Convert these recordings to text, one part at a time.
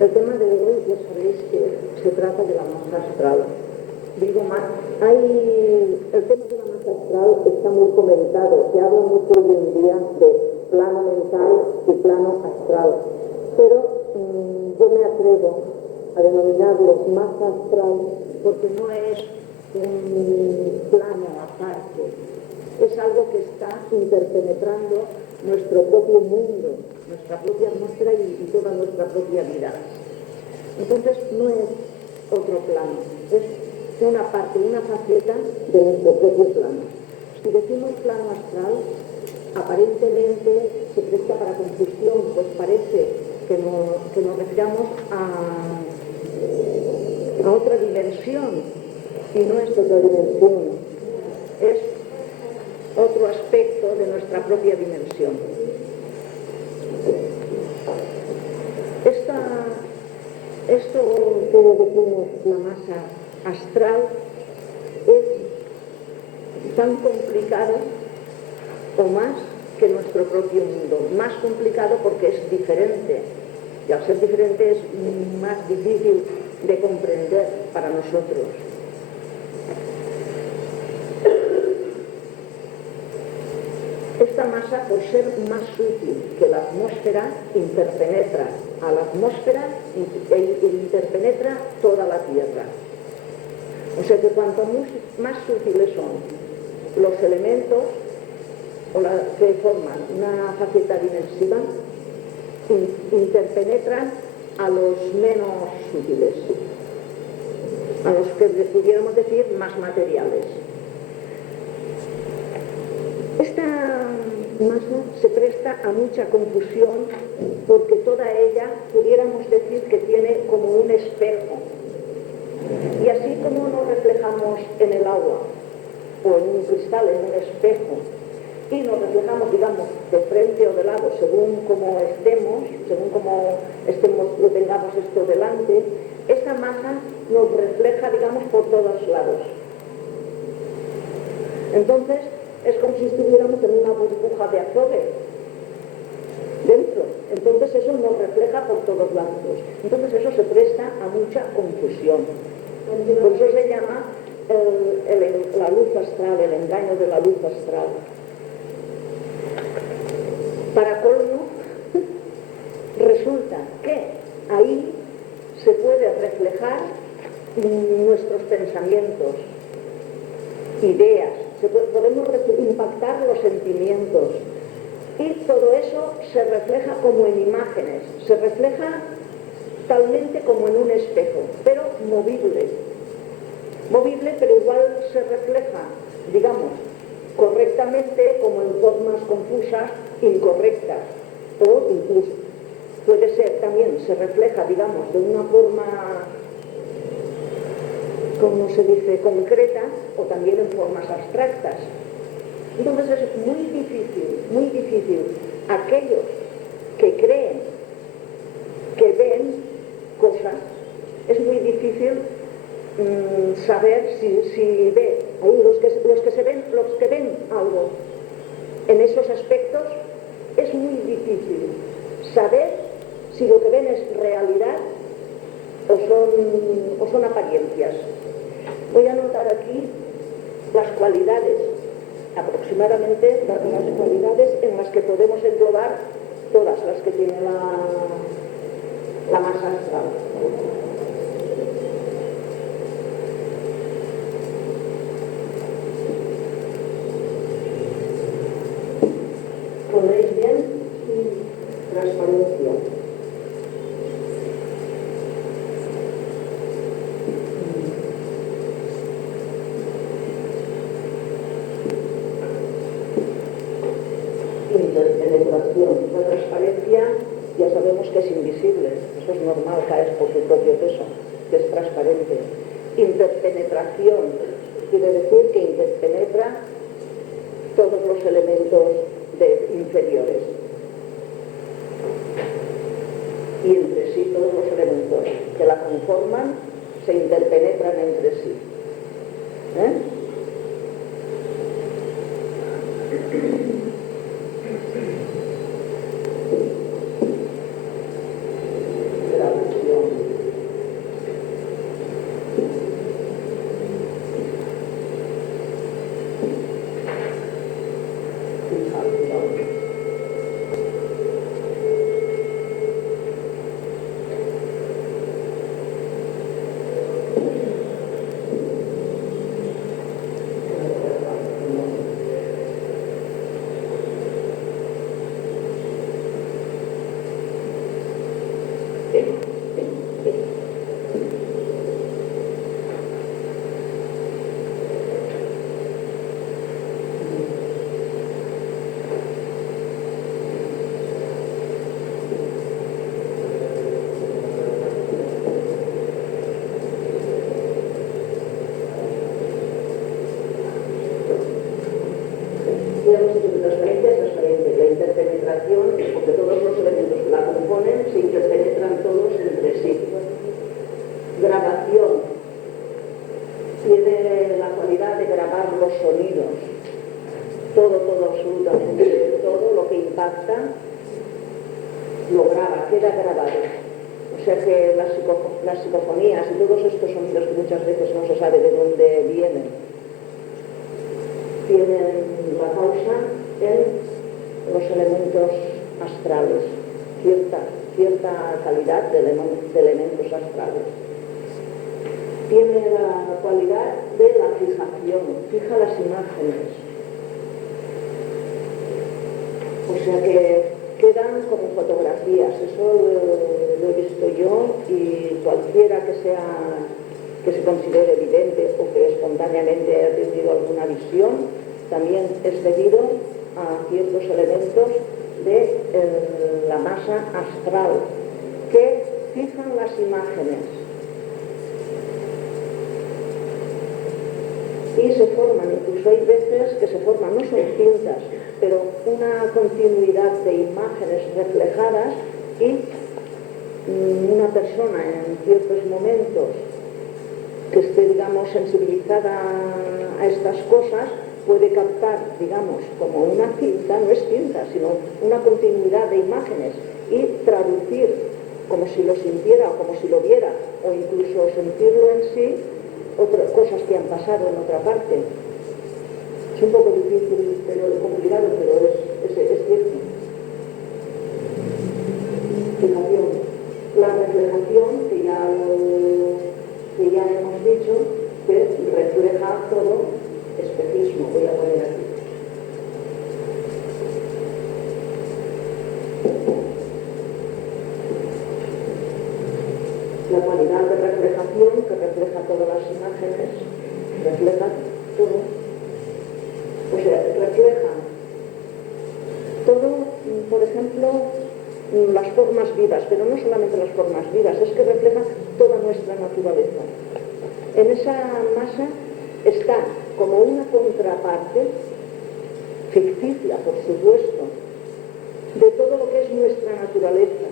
El tema de hoy ya sabéis que se trata de la masa astral. Digo más, el tema de la masa astral está muy comentado, se habla mucho hoy en día de plano mental y plano astral, pero yo me atrevo a denominarlo masa astral porque no es un plano aparte, es algo que está interpenetrando nuestro propio mundo, nuestra propia atmósfera y toda nuestra propia vida. Entonces no es otro plano, es una parte, una faceta de nuestro propio plano. Si decimos plano astral, aparentemente se presta para confusión, pues parece que nos refiramos a otra dimensión, y no es otra dimensión, es otro aspecto de nuestra propia dimensión. Esto que decimos la masa astral es tan complicado o más que nuestro propio mundo. Más complicado porque es diferente, y al ser diferente es más difícil de comprender para nosotros. Esta masa, por ser más sutil que la atmósfera, interpenetra a la atmósfera e interpenetra toda la Tierra. O sea que cuanto más sutiles son los elementos que forman una faceta dimensiva, interpenetran a los menos sutiles, a los que pudiéramos decir más materiales. Esta masa se presta a mucha confusión porque toda ella pudiéramos decir que tiene como un espejo. Y así como nos reflejamos en el agua o en un cristal, en un espejo, y nos reflejamos, digamos, de frente o de lado, según como estemos, lo tengamos esto delante, esta masa nos refleja, digamos, por todos lados. Entonces, es como si estuviéramos en una burbuja de azogue dentro. Entonces eso nos refleja por todos lados. Entonces eso se presta a mucha confusión. Por eso se llama la luz astral, el engaño de la luz astral. Para colmo, resulta que ahí se puede reflejar nuestros pensamientos, ideas, podemos impactar los sentimientos, y todo eso se refleja como en imágenes, se refleja talmente como en un espejo, pero movible, pero igual se refleja, digamos, correctamente como en formas confusas, incorrectas, o incluso puede ser también, se refleja, digamos, de una forma, como se dice, concreta, o también en formas abstractas. Entonces es muy difícil, aquellos que creen que ven cosas, es muy difícil saber si ve, ahí los que ven algo en esos aspectos, es muy difícil saber si lo que ven es realidad o son apariencias. Voy a anotar aquí las cualidades, aproximadamente las cualidades en las que podemos englobar todas las que tiene la masa astral. ¿Lo veis bien? Transparencia. Interpenetración. La transparencia ya sabemos que es invisible, eso es normal, caer por su propio peso, que es transparente. Interpenetración quiere decir que interpenetra todos los elementos inferiores y entre sí todos los elementos que la conforman se interpenetran entre sí. Gracias. los sonidos, todo, absolutamente, todo lo que impacta lo graba, queda grabado. O sea que las psicofonías y todos estos sonidos que muchas veces no se sabe de dónde vienen, tienen la causa en los elementos astrales, cierta calidad de elementos astrales. Tiene la cualidad de la fijación, fija las imágenes. O sea que quedan como fotografías, eso lo he visto yo, y cualquiera que se considere evidente o que espontáneamente haya tenido alguna visión, también es debido a ciertos elementos de la masa astral que fijan las imágenes y se forman. Incluso hay veces que se forman, no son cintas, pero una continuidad de imágenes reflejadas, y una persona en ciertos momentos que esté, digamos, sensibilizada a estas cosas puede captar, digamos, como una cinta, no es cinta, sino una continuidad de imágenes, y traducir como si lo sintiera o como si lo viera, o incluso sentirlo en sí, otras cosas que han pasado en otra parte. Es un poco difícil, pero complicado, pero es cierto. Fijación. La reflejación, que ya hemos dicho, que refleja todo, espejismo, voy a poner aquí. La cualidad de reflejación, que refleja todas las imágenes, refleja todo. O sea, refleja todo, por ejemplo, las formas vivas, pero no solamente las formas vivas, es que refleja toda nuestra naturaleza. En esa masa está como una contraparte, ficticia, por supuesto, de todo lo que es nuestra naturaleza.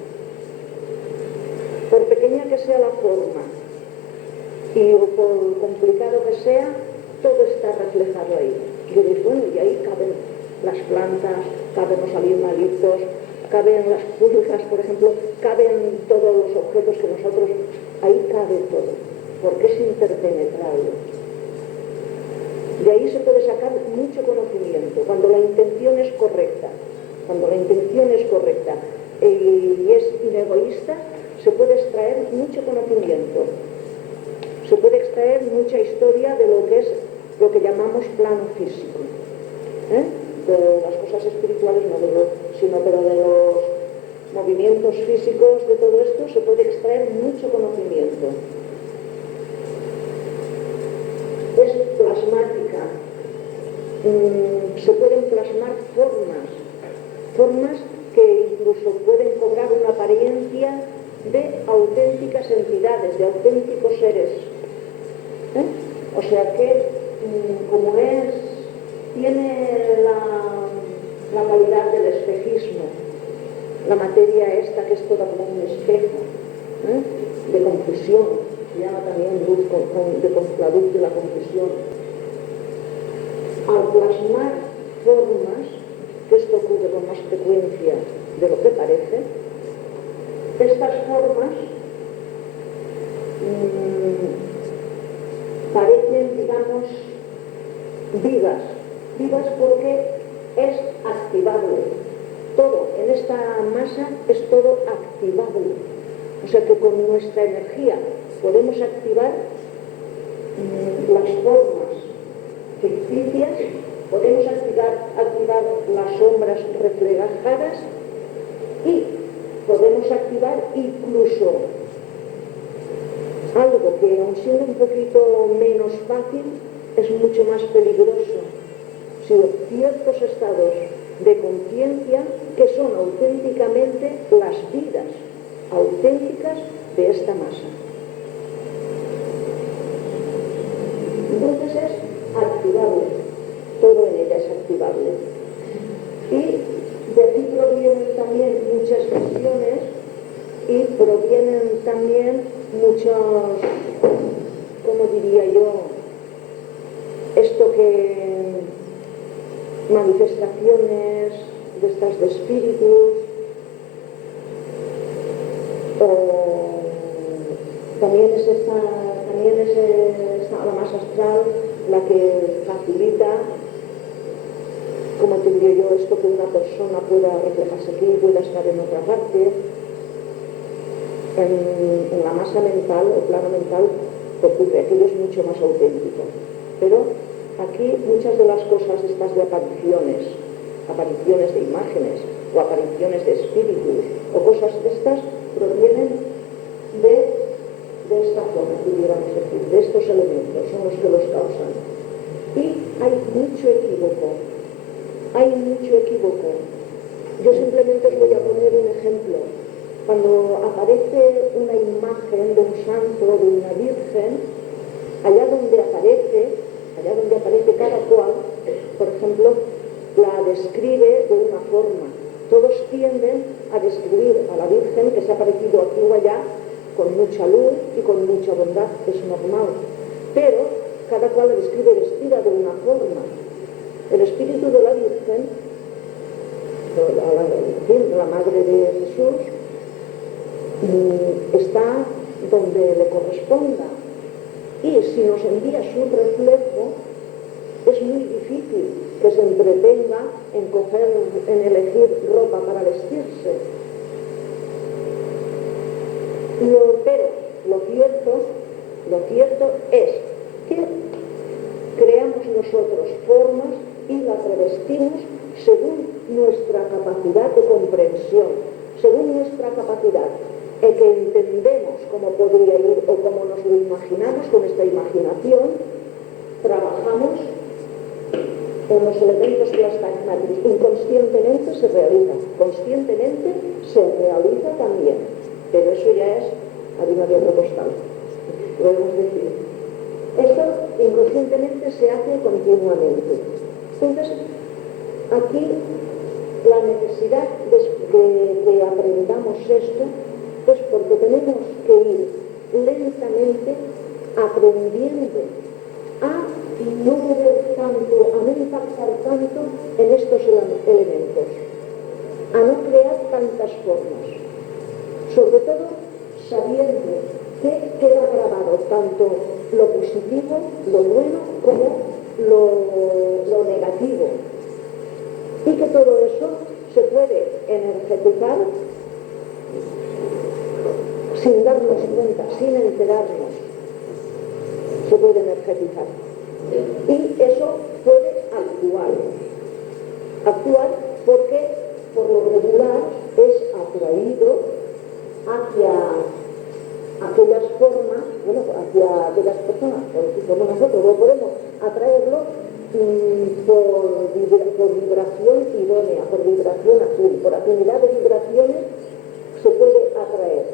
Por pequeña que sea la forma y por complicado que sea, todo está reflejado ahí. Y bueno, y ahí caben las plantas, caben los animalitos, caben las pulgas, por ejemplo, caben todos los objetos que nosotros, ahí cabe todo, porque es interpenetrable. De ahí se puede sacar mucho conocimiento, cuando la intención es correcta. Cuando la intención es correcta y es inegoísta, se puede extraer mucho conocimiento. Se puede extraer mucha historia de lo que es lo que llamamos plano físico. De las cosas espirituales no, sino pero de los movimientos físicos, de todo esto se puede extraer mucho conocimiento. Es plasmática. Se pueden plasmar formas que incluso pueden cobrar una apariencia de auténticas entidades, de auténticos seres. O sea que, como tiene la cualidad del espejismo, la materia esta que es toda como un espejo, de confusión, se llama también luz, la luz de la confusión. Al plasmar formas, que esto ocurre con más frecuencia de lo que parece, estas formas parecen, digamos, vivas porque es activable. Todo en esta masa es todo activable. O sea que con nuestra energía podemos activar las formas ficticias, podemos activar las sombras reflejadas y podemos activar incluso algo que, aun siendo un poquito menos fácil, es mucho más peligroso, sino ciertos estados de conciencia que son auténticamente las vidas auténticas de esta masa. Entonces es activable, todo en ella es activable. Y de aquí provienen también muchas visiones y provienen también muchos, ¿cómo diría yo? Esto que manifestaciones de estas de espíritus, o también es la masa astral la que facilita, como te diría yo, esto que una persona pueda reflejarse aquí, pueda estar en otra parte. En la masa mental, el plano mental, ocurre, aquello es mucho más auténtico. Pero aquí muchas de las cosas estas de apariciones de imágenes, o apariciones de espíritus, o cosas de estas, provienen de esta zona, pudiéramos decir, de estos elementos, son los que los causan. Y hay mucho equívoco. Yo simplemente os voy a poner un ejemplo. Cuando aparece una imagen de un santo, de una virgen, allá donde aparece cada cual, por ejemplo, la describe de una forma. Todos tienden a describir a la Virgen que se ha aparecido aquí o allá con mucha luz y con mucha bondad, es normal. Pero cada cual la describe vestida de una forma. El espíritu de la Virgen, la Madre de Jesús, está donde le corresponda. Y si nos envía su reflejo, es muy difícil que se entretenga en elegir ropa para vestirse. Pero lo cierto es que creamos nosotros formas y las revestimos según nuestra capacidad de comprensión, según nuestra capacidad, el que entendemos cómo podría ir o cómo nos lo imaginamos con esta imaginación, trabajamos en los elementos plasmáticos. Inconscientemente se realiza, conscientemente se realiza también, pero eso ya es harina de otro costal, podemos decir. Esto inconscientemente se hace continuamente. Entonces, aquí la necesidad de que aprendamos esto es porque tenemos que ir lentamente aprendiendo a no mover tanto, a no impactar tanto en estos elementos, a no crear tantas formas, sobre todo sabiendo que queda grabado tanto lo positivo, lo bueno, como lo negativo, y que todo eso se puede energetizar sin darnos cuenta, sin enterarnos, se puede energetizar. Y eso puede actuar porque por lo regular es atraído hacia aquellas formas, hacia aquellas personas, como nosotros lo podemos atraerlo por vibración idónea, por vibración azul, por afinidad de vibraciones se puede atraer.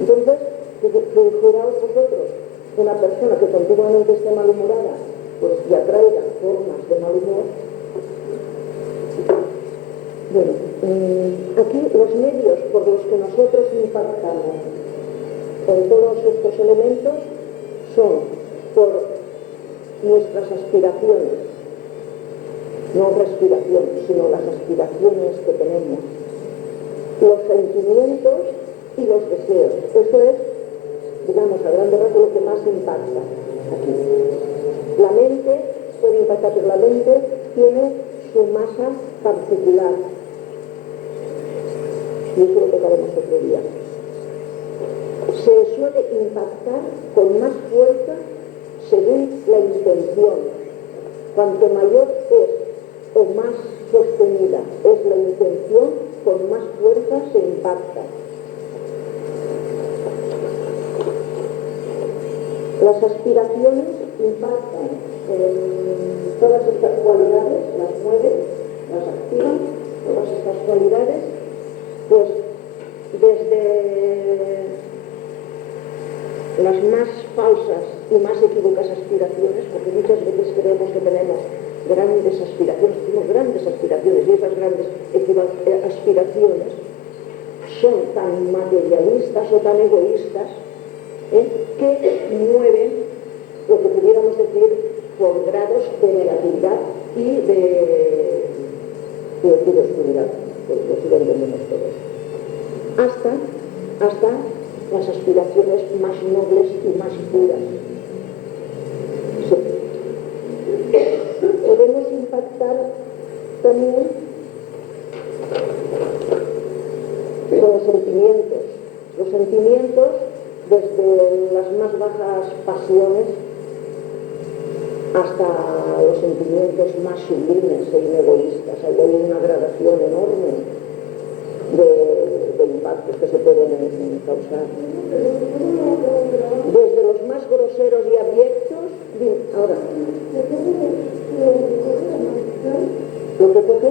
Entonces, figuraos vosotros, una persona que continuamente esté malhumorada, pues y atraiga formas de mal humor. Bueno, aquí los medios por los que nosotros impactamos en todos estos elementos son por nuestras aspiraciones, no respiraciones, sino las aspiraciones que tenemos, los sentimientos y los deseos. Eso es, digamos, a grandes rasgos lo que más impacta aquí. La mente puede impactar, pero la mente tiene su masa particular. Y eso lo tocaremos otro día. Se suele impactar con más fuerza según la intención. Cuanto mayor es o más sostenida es la intención, con más fuerza se impacta. Las aspiraciones impactan en todas estas cualidades, las mueven, las activan, todas estas cualidades, pues desde las más falsas y más equívocas aspiraciones, porque muchas veces creemos que tenemos grandes aspiraciones, y esas grandes aspiraciones son tan materialistas o tan egoístas que mueven lo que pudiéramos decir por grados de negatividad y de oscuridad, pues si lo entendemos todos, hasta las aspiraciones más nobles y más puras. Sí. Podemos impactar también con los sentimientos. Los sentimientos, desde las más bajas pasiones hasta los sentimientos más sublimes e inegoístas. Ahí hay una gradación enorme de impactos que se pueden causar. Desde los más groseros y abyectos, ahora, lo que coge,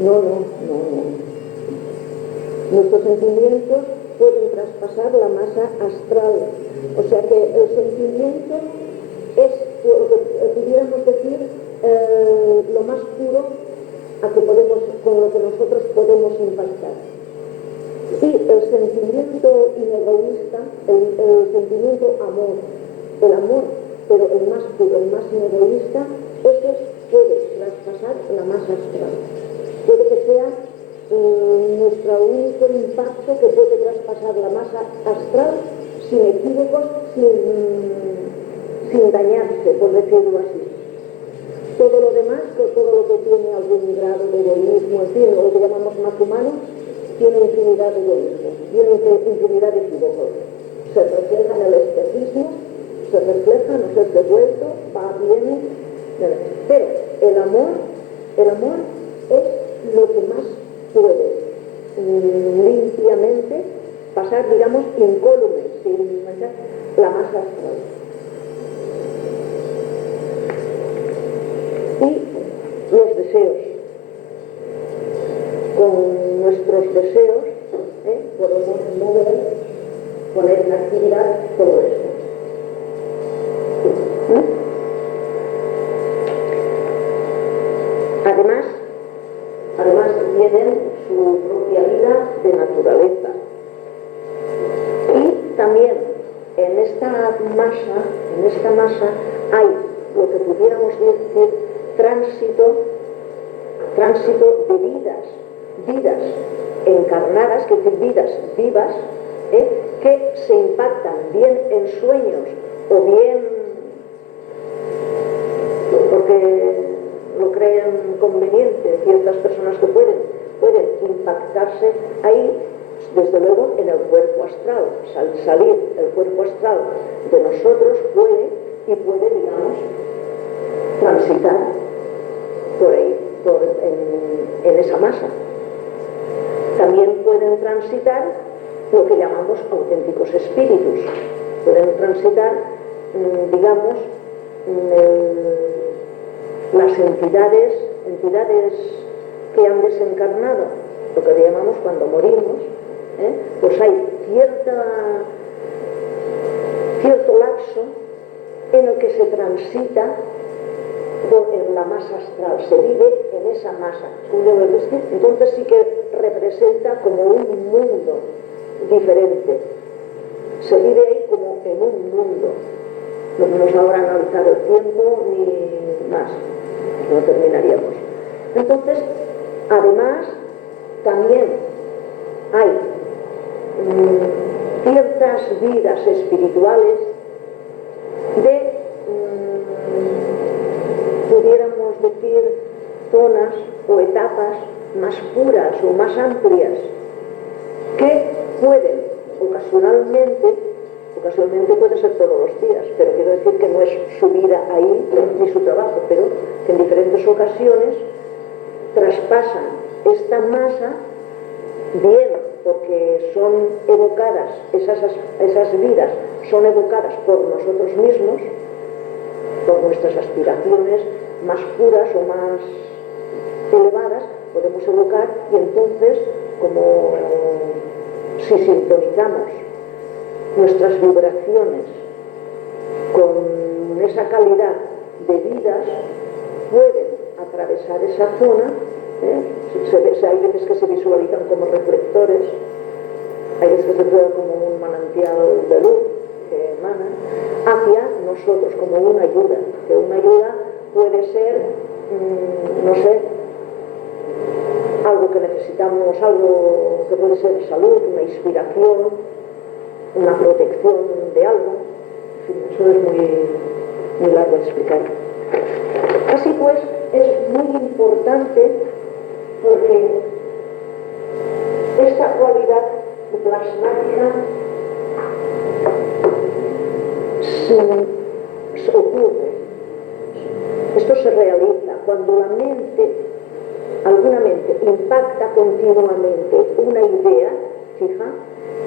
no. Nuestros sentimientos pueden traspasar la masa astral. O sea que el sentimiento es, pudiéramos decir, lo más puro con lo que nosotros podemos impactar. Y el sentimiento inegoísta, el sentimiento amor, el amor, pero el más puro, el más inegoísta, ese puede traspasar la masa astral. Puede que sea nuestro único impacto que puede traspasar la masa astral sin equívocos, sin dañarse, por decirlo así. Todo lo demás, todo lo que tiene algún grado de egoísmo, en fin, lo que llamamos más humano, tiene infinidad de egoísmo, tiene infinidad de equívocos. Se refleja en el espejismo, se refleja, no se devuelto, va, viene. Pero el amor es lo que más puede limpiamente pasar, digamos, incólume, sin manchar la masa astral. Y los deseos. Con nuestros deseos podemos poner en actividad todo esto. Además tienen su propia vida de naturaleza. Y también en esta masa hay lo que pudiéramos decir tránsito de vidas encarnadas, que decir vidas vivas, que se impactan bien en sueños o bien porque lo creen conveniente ciertas personas que pueden impactarse ahí, desde luego en el cuerpo astral. Salir el cuerpo astral de nosotros puede, digamos, transitar por ahí, en esa masa. También pueden transitar lo que llamamos auténticos espíritus. Pueden transitar, digamos, las entidades que han desencarnado, lo que llamamos cuando morimos, pues hay cierto lapso en el que se transita en la masa astral, se vive en esa masa. Entonces sí que representa como un mundo diferente. Se vive ahí como en un mundo. No vamos ahora a analizar el tiempo ni más, no terminaríamos. Entonces, además, también hay ciertas vidas espirituales de, pudiéramos decir, zonas o etapas más puras o más amplias que pueden ocasionalmente puede ser todos los días, pero quiero decir que no es su vida ahí ni su trabajo, pero que en diferentes ocasiones traspasan esta masa, bien porque son evocadas, esas vidas son evocadas por nosotros mismos, por nuestras aspiraciones más puras o más elevadas, podemos evocar, y entonces, como si sintonizamos nuestras vibraciones con esa calidad de vidas, pueden atravesar esa zona. Hay veces que se visualizan como reflectores, hay veces que se ve como un manantial de luz que semana hacia nosotros, como una ayuda. Que una ayuda puede ser, no sé, algo que necesitamos, algo que puede ser salud, una inspiración, una protección de algo. En fin, eso es muy largo de explicar. Así pues, es muy importante porque esta cualidad plasmática se ocurre. Esto se realiza cuando la mente, alguna mente, impacta continuamente una idea fija.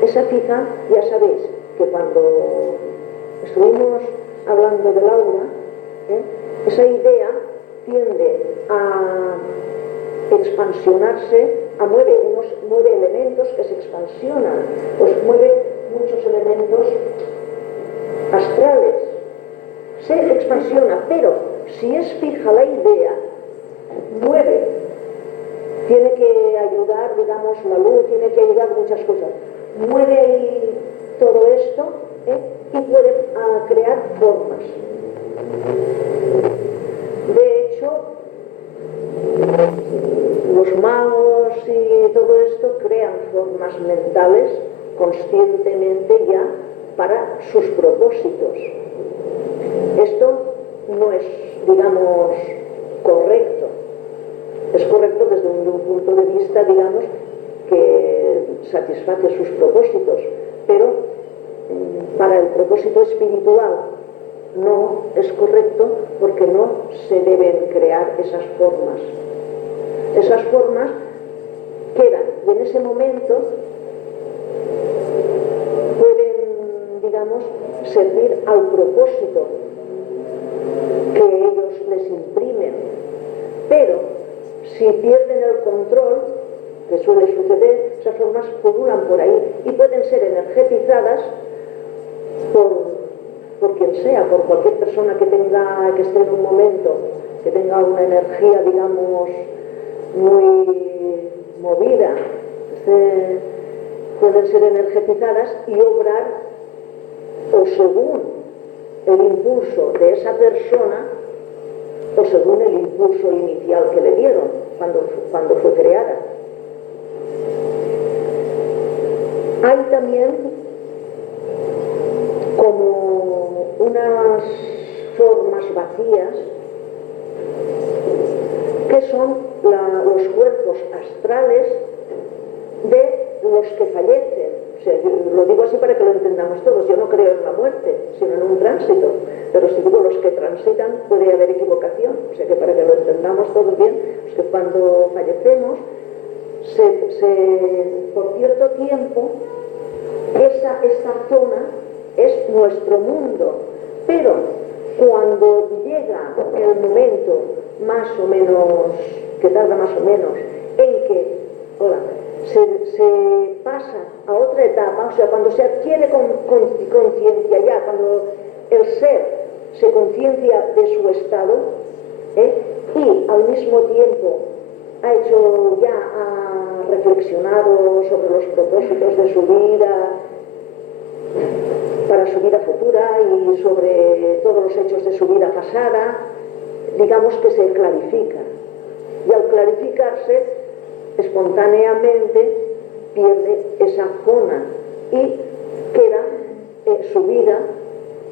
Esa fija, ya sabéis que cuando estuvimos hablando del aura, esa idea tiende a expansionarse, mueve elementos que se expansionan, pues mueve muchos elementos astrales, se expansiona, pero si es fija la idea, mueve, tiene que ayudar, digamos, la luz, tiene que ayudar muchas cosas, mueve ahí todo esto y puede crear formas. De hecho, los magos y todo esto crean formas mentales conscientemente ya para sus propósitos. Esto no es, digamos, correcto. Es correcto desde un punto de vista, digamos, que satisface sus propósitos, pero para el propósito espiritual no es correcto porque no se deben crear esas formas. Esas formas quedan y en ese momento pueden, digamos, servir al propósito que ellos les imprimen. Pero si pierden el control, que suele suceder, esas formas pululan por ahí y pueden ser energetizadas por quien sea, por cualquier persona que esté en un momento, que tenga una energía, digamos, muy movida. Pueden ser energetizadas y obrar o según el impulso de esa persona o según el impulso inicial que le dieron cuando fue creada. Hay también como unas formas vacías que son los cuerpos astrales de los que fallecen. O sea, lo digo así para que lo entendamos todos. Yo no creo en la muerte, sino en un tránsito. Pero si digo los que transitan, puede haber equivocación. O sea que para que lo entendamos todos bien, es que cuando fallecemos, por cierto tiempo, esta zona es nuestro mundo. Pero cuando llega el momento más o menos, que tarda más o menos, en que se pasa a otra etapa, o sea, cuando se adquiere conciencia ya, cuando el ser se conciencia de su estado y al mismo tiempo ha reflexionado sobre los propósitos de su vida, para su vida futura y sobre todos los hechos de su vida pasada, digamos que se clarifica. Y al clarificarse, espontáneamente pierde esa zona y queda su vida,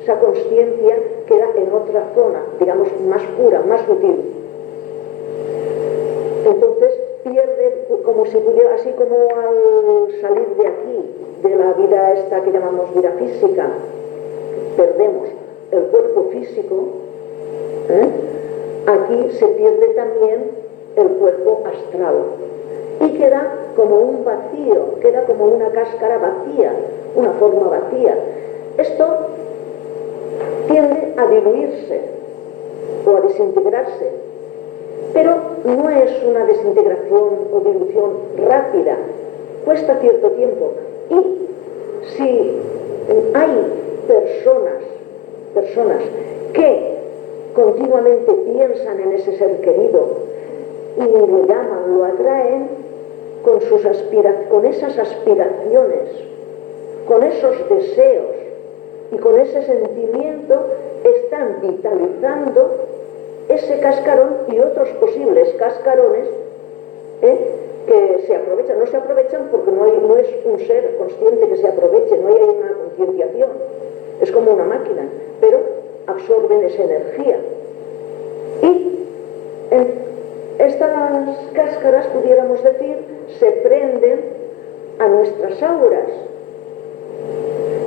esa consciencia queda en otra zona, digamos, más pura, más sutil. Entonces pierde, como si pudiera, así como al salir de aquí, de la vida esta que llamamos vida física, perdemos el cuerpo físico, aquí se pierde también el cuerpo astral y queda como un vacío, queda como una cáscara vacía, una forma vacía. Esto tiende a diluirse o a desintegrarse, pero no es una desintegración o dilución rápida, cuesta cierto tiempo. Y si hay personas que continuamente piensan en ese ser querido y lo llaman, lo atraen con esas aspiraciones, con esos deseos y con ese sentimiento están vitalizando ese cascarón y otros posibles cascarones que se aprovechan. No se aprovechan porque no es un ser consciente que se aproveche, no hay una concienciación, es como una máquina, pero absorben esa energía. Y estas cáscaras, pudiéramos decir, se prenden a nuestras auras.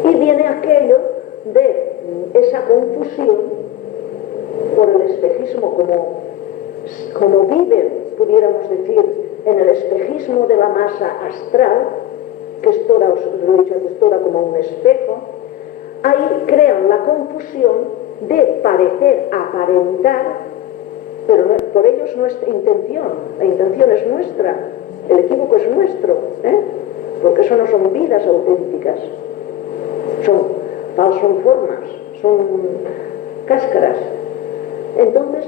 Y viene aquello de esa confusión por el espejismo, como viven, pudiéramos decir, en el espejismo de la masa astral, que es toda, os lo he dicho antes, toda como un espejo. Ahí crean la confusión de parecer, aparentar, pero no, por ello es nuestra intención, la intención es nuestra, el equívoco es nuestro, porque eso no son vidas auténticas, son formas, son cáscaras. Entonces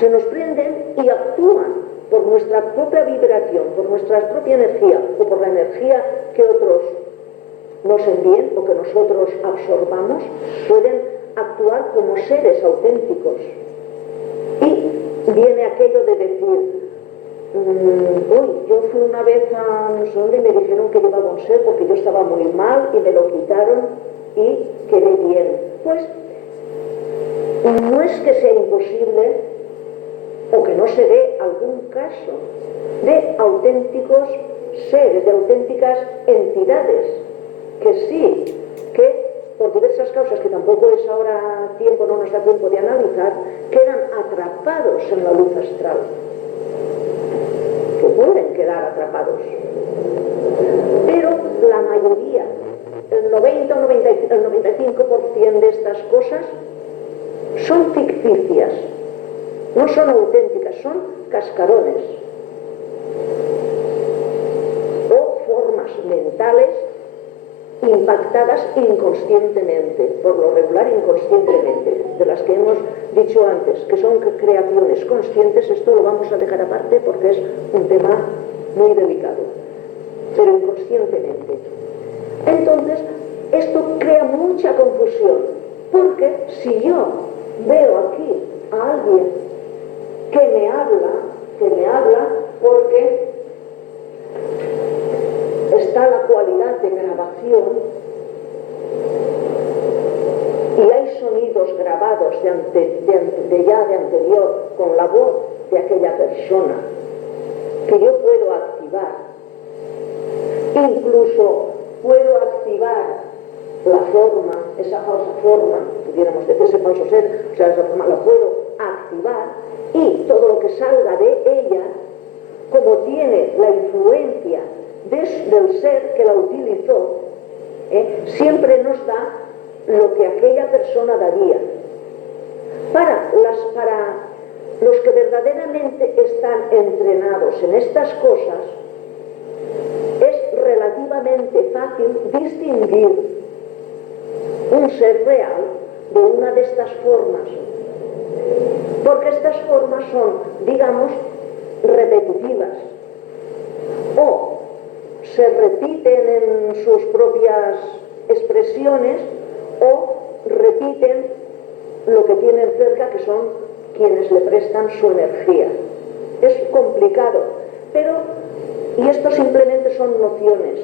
se nos prenden y actúan por nuestra propia vibración, por nuestra propia energía o por la energía que otros nos envíen o que nosotros absorbamos, pueden actuar como seres auténticos. Y viene aquello de decir, yo fui una vez a no sé dónde y me dijeron que llevaba un ser porque yo estaba muy mal y me lo quitaron y quedé bien. Pues no es que sea imposible o que no se dé algún caso de auténticos seres, de auténticas entidades, que sí, que por diversas causas que tampoco es ahora tiempo, no nos da tiempo de analizar, quedan atrapados en la luz astral, que pueden quedar atrapados. Pero la mayoría, el 90 o el 95% de estas cosas son ficticias, no son auténticas, son cascarones o formas mentales impactadas inconscientemente, por lo regular inconscientemente, de las que hemos dicho antes, que son creaciones conscientes. Esto lo vamos a dejar aparte porque es un tema muy delicado, pero inconscientemente. Entonces, esto crea mucha confusión, porque si yo veo aquí a alguien que me habla porque está la cualidad de grabación y hay sonidos grabados de anterior con la voz de aquella persona que yo puedo activar. Incluso puedo activar la forma, esa falsa forma, pudiéramos decir, ese falso ser, o sea, esa forma la puedo activar, y todo lo que salga de ella, como tiene la influencia del ser que la utilizó, siempre nos da lo que aquella persona daría. Para los que verdaderamente están entrenados en estas cosas, es relativamente fácil distinguir un ser real de una de estas formas, porque estas formas son, digamos, repetitivas, o se repiten en sus propias expresiones, o repiten lo que tienen cerca, que son quienes le prestan su energía. Es complicado, y esto simplemente son nociones,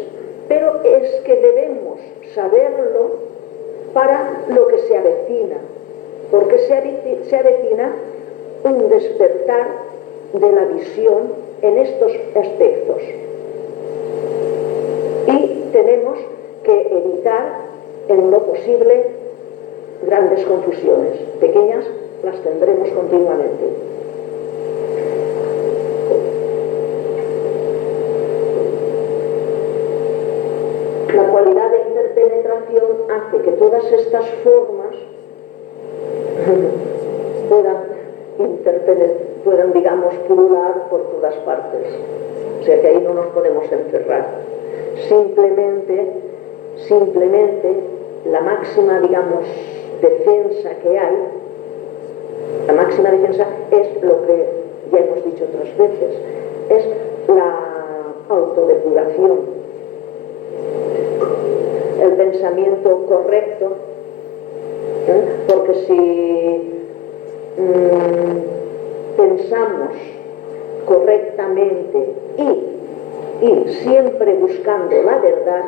pero es que debemos saberlo para lo que se avecina, porque se avecina un despertar de la visión en estos aspectos. Y tenemos que evitar en lo posible grandes confusiones. Pequeñas las tendremos continuamente. La cualidad de interpenetración hace que todas estas formas puedan, digamos, pulular por todas partes. O sea que ahí no nos podemos encerrar. Simplemente la máxima, digamos, defensa que hay, la máxima defensa es lo que ya hemos dicho otras veces, es la autodepuración. el pensamiento correcto, porque si pensamos correctamente y siempre buscando la verdad,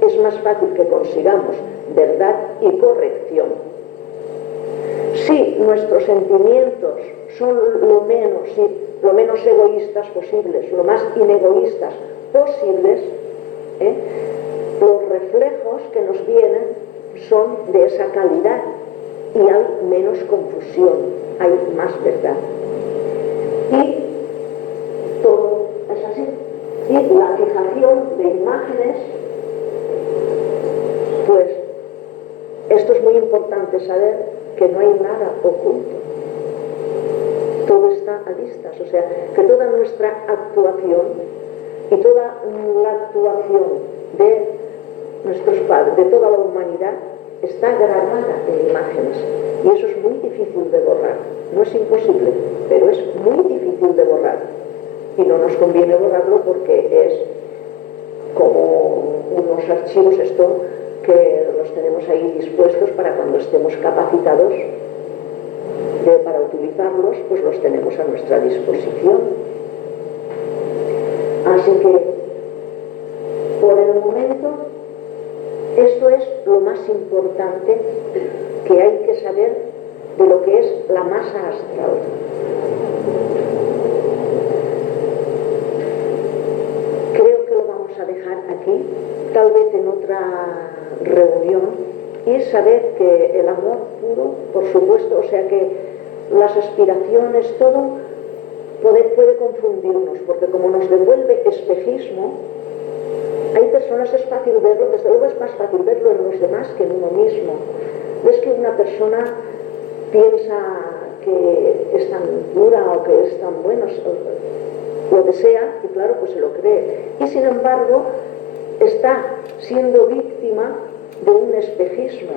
es más fácil que consigamos verdad y corrección. Si nuestros sentimientos son lo menos egoístas posibles, lo más inegoístas posibles, los reflejos que nos vienen son de esa calidad y hay menos confusión, hay más verdad. Y todo es así. Y la fijación de imágenes, pues esto es muy importante saber, que no hay nada oculto. Todo está a vistas, o sea, que toda nuestra actuación y toda la actuación de nuestros padres, de toda la humanidad, está grabada en imágenes. Y eso es muy difícil de borrar. No es imposible, pero es muy difícil de borrar. Y no nos conviene borrarlo porque es como unos archivos que los tenemos ahí dispuestos para cuando estemos capacitados para utilizarlos, pues los tenemos a nuestra disposición. Así que, por el momento, esto es lo más importante que hay que saber de lo que es la masa astral. Creo que lo vamos a dejar aquí, tal vez en otra reunión, y saber que el amor puro, por supuesto, o sea que las aspiraciones, todo puede confundirnos, porque como nos devuelve espejismo, hay personas, es fácil verlo, desde luego es más fácil verlo en los demás que en uno mismo. Ves que una persona piensa que es tan pura o que es tan buena, lo que sea, y claro, pues se lo cree. Y sin embargo, está siendo víctima de un espejismo.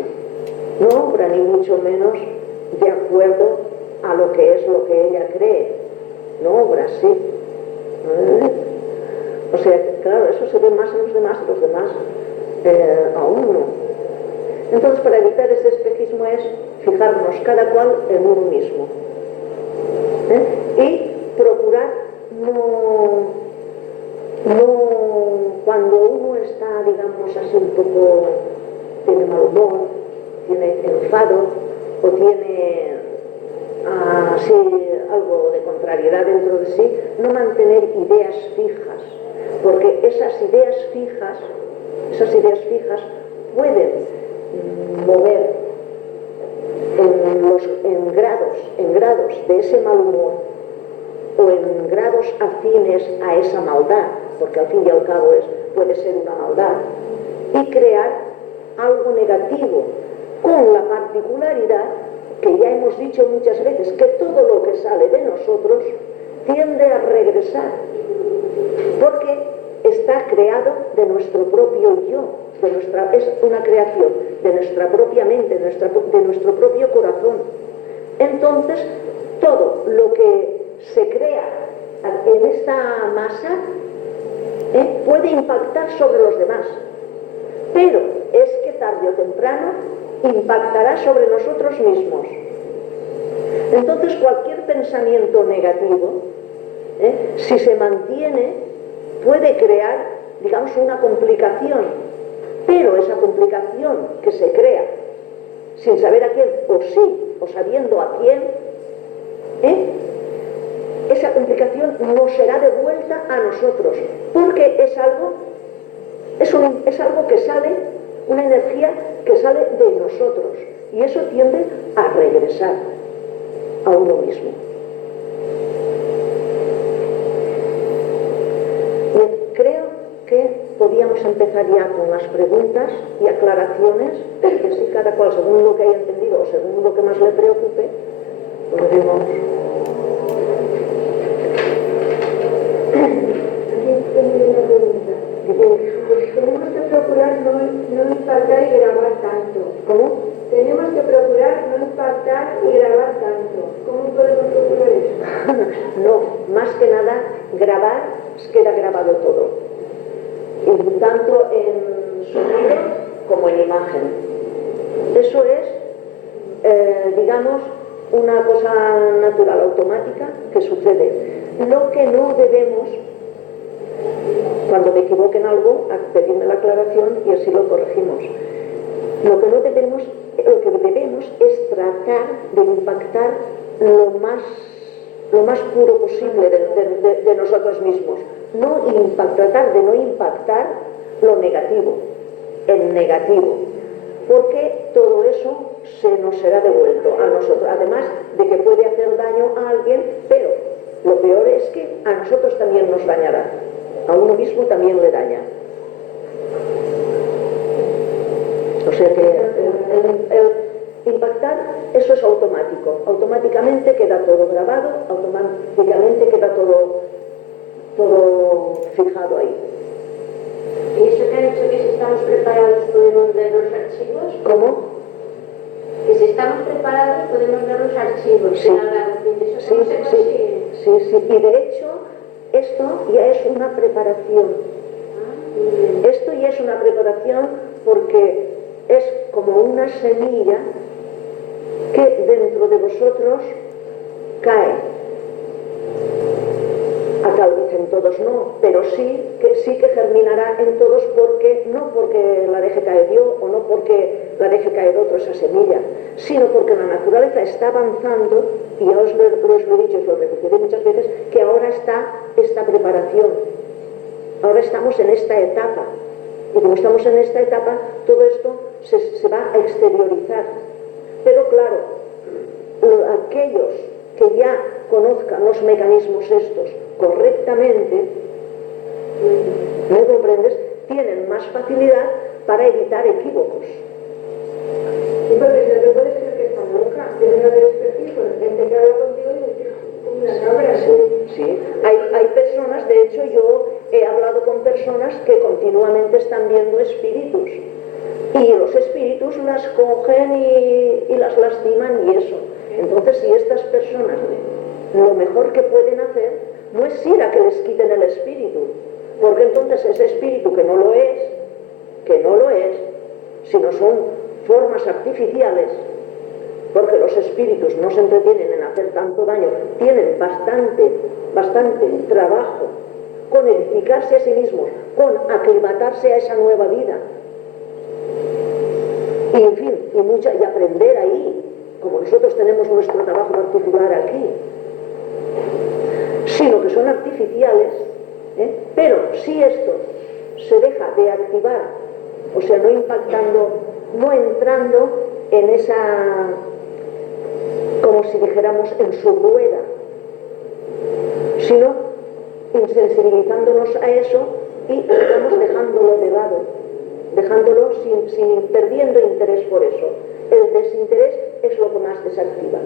No obra ni mucho menos de acuerdo a lo que es lo que ella cree. No obra así. O sea, claro, eso se ve más en los demás a uno. Entonces, para evitar ese espejismo es fijarnos cada cual en uno mismo. Y procurar cuando uno está, digamos así, un poco, tiene mal humor, tiene enfado o tiene así algo de contrariedad dentro de sí, no mantener ideas fijas, porque esas ideas fijas pueden mover en grados de ese mal humor o en grados afines a esa maldad, porque al fin y al cabo puede ser una maldad, y crear algo negativo, con la particularidad que ya hemos dicho muchas veces, que todo lo que sale de nosotros tiende a regresar, porque está creado de nuestro propio yo, es una creación de nuestra propia mente, de nuestro propio corazón. Entonces, todo lo que se crea en esta masa puede impactar sobre los demás, pero es que tarde o temprano impactará sobre nosotros mismos. Entonces, cualquier pensamiento negativo, si se mantiene, puede crear, digamos, una complicación, pero esa complicación que se crea sin saber a quién, o sí, o sabiendo a quién, esa complicación no será devuelta a nosotros, porque es algo que sale, una energía que sale de nosotros, y eso tiende a regresar a uno mismo. Bien, creo que podíamos empezar ya con las preguntas y aclaraciones, que si cada cual, según lo que haya entendido o según lo que más le preocupe, podemos... Tenemos que procurar no impactar y grabar tanto. ¿Cómo? Tenemos que procurar no impactar y grabar tanto. ¿Cómo podemos procurar eso? No, más que nada, grabar, queda grabado todo. Y tanto en sonido como en imagen. Eso es, digamos, una cosa natural, automática, que sucede. Lo que no debemos, cuando me equivoque en algo, pedirme la aclaración y así lo corregimos. Lo que debemos es tratar de impactar lo más puro posible de nosotros mismos. Tratar de no impactar lo negativo, el negativo, porque todo eso se nos será devuelto a nosotros, además de que puede hacer daño a alguien, pero lo peor es que a nosotros también nos dañará, a uno mismo también le daña. O sea que el impactar, eso es automático, automáticamente queda todo grabado, automáticamente queda todo fijado ahí. ¿Y eso te ha dicho que si estamos preparados podemos ver los archivos? ¿Cómo? Que si estamos preparados podemos ver los archivos. Sí. ¿Eso cómo se consigue? Sí. Y de hecho, esto ya es una preparación. Esto ya es una preparación porque es como una semilla que dentro de vosotros cae. Tal vez en todos no, pero sí que germinará en todos, no porque la deje caer yo o no porque la deje caer otro esa semilla, sino porque la naturaleza está avanzando, y ya os lo he dicho y os lo repetiré muchas veces, que ahora está esta preparación, ahora estamos en esta etapa, y como estamos en esta etapa, todo esto se va a exteriorizar. Pero claro, aquellos que ya conozcan los mecanismos estos correctamente, ¿me comprendes? Tienen más facilidad para evitar equívocos. Sí, porque si no te puedes creer que está loca, tienes que hacer expertise, gente que habla contigo y decir, como una cabra. Sí. Hay personas, de hecho yo he hablado con personas que continuamente están viendo espíritus. Y los espíritus las cogen y las lastiman y eso. Entonces, si estas personas lo mejor que pueden hacer no es ir a que les quiten el espíritu, porque entonces ese espíritu que no lo es, sino son formas artificiales, porque los espíritus no se entretienen en hacer tanto daño, tienen bastante trabajo con edificarse a sí mismos, con aclimatarse a esa nueva vida. Y en fin, y aprender ahí, como nosotros tenemos nuestro trabajo particular aquí, sino que son artificiales, pero si esto se deja de activar, o sea, no impactando, no entrando en esa, como si dijéramos, en su rueda, sino insensibilizándonos a eso y estamos dejándolo de lado, dejándolo perdiendo interés por eso. El desinterés es lo que más desactiva.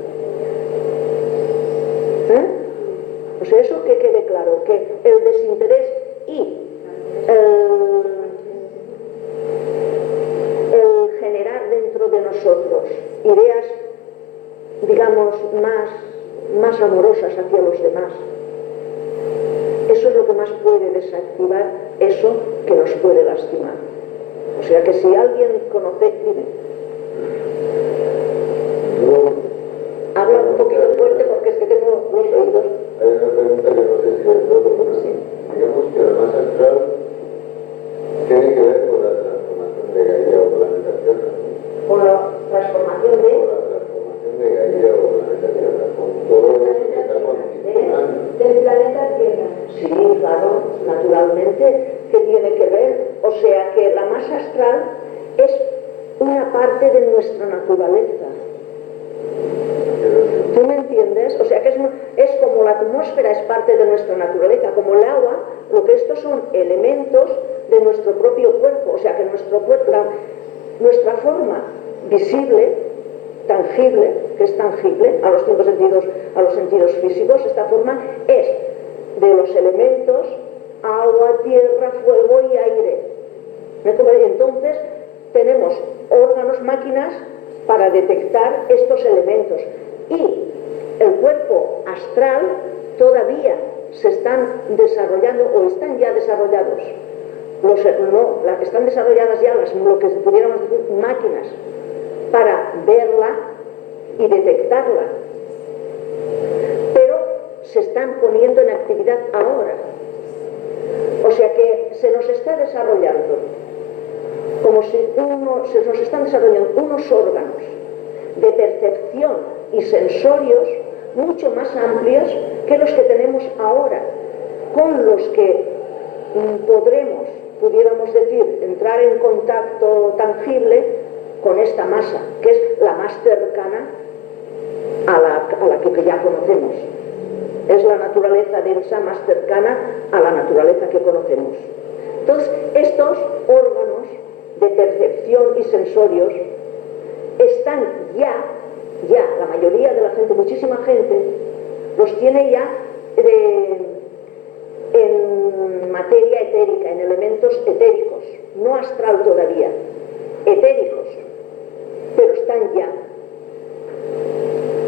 O sea, eso que quede claro, que el desinterés y el generar dentro de nosotros ideas, digamos, más amorosas hacia los demás, eso es lo que más puede desactivar eso que nos puede lastimar. O sea que si alguien conoce, dime. Habla un poquito fuerte porque es que tengo los oídos. Hay una pregunta que no sé si es todo, pero Sí. digamos que la masa astral tiene que ver con la transformación de Gaia o planeta Tierra. Con la transformación de... Con la transformación de Gaia o planeta Tierra, con todo lo que está condicionando. Del planeta Tierra. Sí, claro, naturalmente, que tiene que ver. O sea que la masa astral es una parte de nuestra naturaleza. ¿Tú me entiendes? O sea que es como la atmósfera es parte de nuestra naturaleza, como el agua, lo que estos son elementos de nuestro propio cuerpo. O sea que nuestro cuerpo, nuestra forma visible, tangible, que es tangible a los 5 sentidos, a los sentidos físicos, esta forma es de los elementos agua, tierra, fuego y aire. Entonces tenemos órganos, máquinas para detectar estos elementos. Y el cuerpo astral todavía se están desarrollando o están ya desarrollados están desarrolladas ya lo que pudiéramos decir máquinas para verla y detectarla, pero se están poniendo en actividad ahora. O sea que se nos está desarrollando, como si se nos están desarrollando unos órganos de percepción y sensorios mucho más amplios que los que tenemos ahora, con los que pudiéramos decir, entrar en contacto tangible con esta masa, que es la más cercana a la que ya conocemos. Es la naturaleza densa más cercana a la naturaleza que conocemos. Entonces, estos órganos de percepción y sensorios están ya, la mayoría de la gente, muchísima gente, los tiene ya en materia etérica, en elementos etéricos, no astral todavía, etéricos, pero están ya.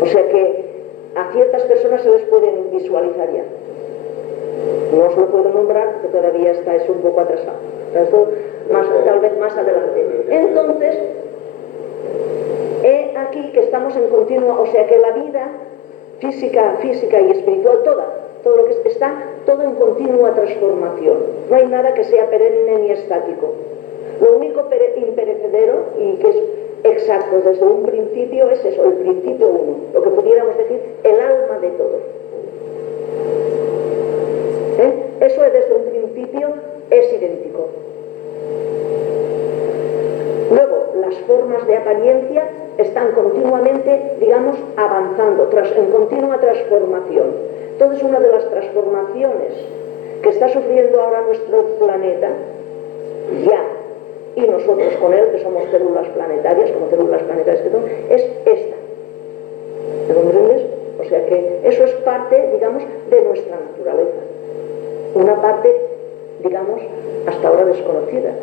O sea que a ciertas personas se les pueden visualizar ya. No os lo puedo nombrar porque todavía está eso un poco atrasado. Esto tal vez más adelante. Entonces, he aquí que estamos en continua, o sea que la vida física y espiritual, todo lo que está, todo en continua transformación. No hay nada que sea perenne ni estático. Lo único imperecedero y que es exacto desde un principio es eso, el principio uno, lo que pudiéramos decir el alma de todo. Eso desde un principio es idéntico. Luego, las formas de apariencia están continuamente, digamos, avanzando, en continua transformación. Entonces, una de las transformaciones que está sufriendo ahora nuestro planeta, ya, y nosotros con él, que somos células planetarias, como células planetarias que son, es esta. ¿Me comprendes? O sea que eso es parte, digamos, de nuestra naturaleza. Una parte, digamos, hasta ahora desconocida,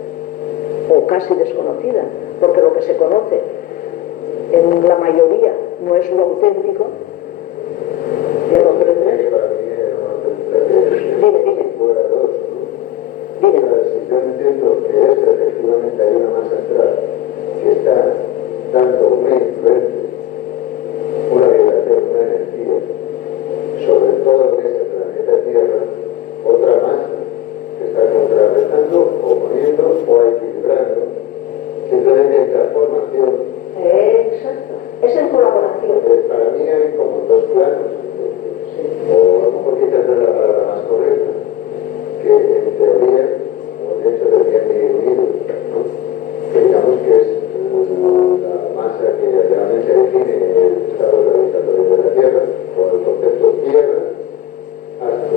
o casi desconocida, porque lo que se conoce en la mayoría no es lo auténtico. ¿Me comprendes? Dime. Si yo entiendo que efectivamente hay una masa astral que está dando una influencia, una vibración, una energía sobre todo lo que es el planeta Tierra, otra masa que está contrarrestando o poniendo o equilibrando, simplemente en transformación. Exacto, es en colaboración. Entonces, para mí hay como dos planos, o a lo mejor quizás no es la palabra más correcta, que en teoría, o de hecho deberían ir unidos, ¿no? Que digamos que es la masa que realmente define el estado gravitatorio de la Tierra, o el concepto Tierra, hasta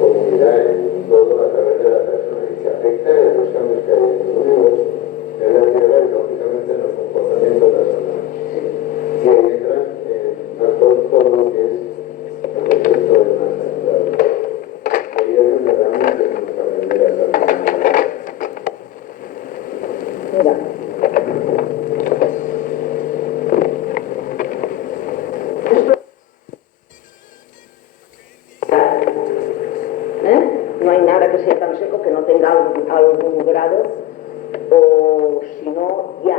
comunidad en todo a través de la persona y que afecta a los cambios que hay en el universo, en la Tierra y lógicamente en los comportamientos personales. Y ahí entra todo lo que es el concepto de masa astral. Ahí es donde realmente tenemos que aprender a estar con Mira. No hay nada que sea tan seco que no tenga algún grado, o si no, ya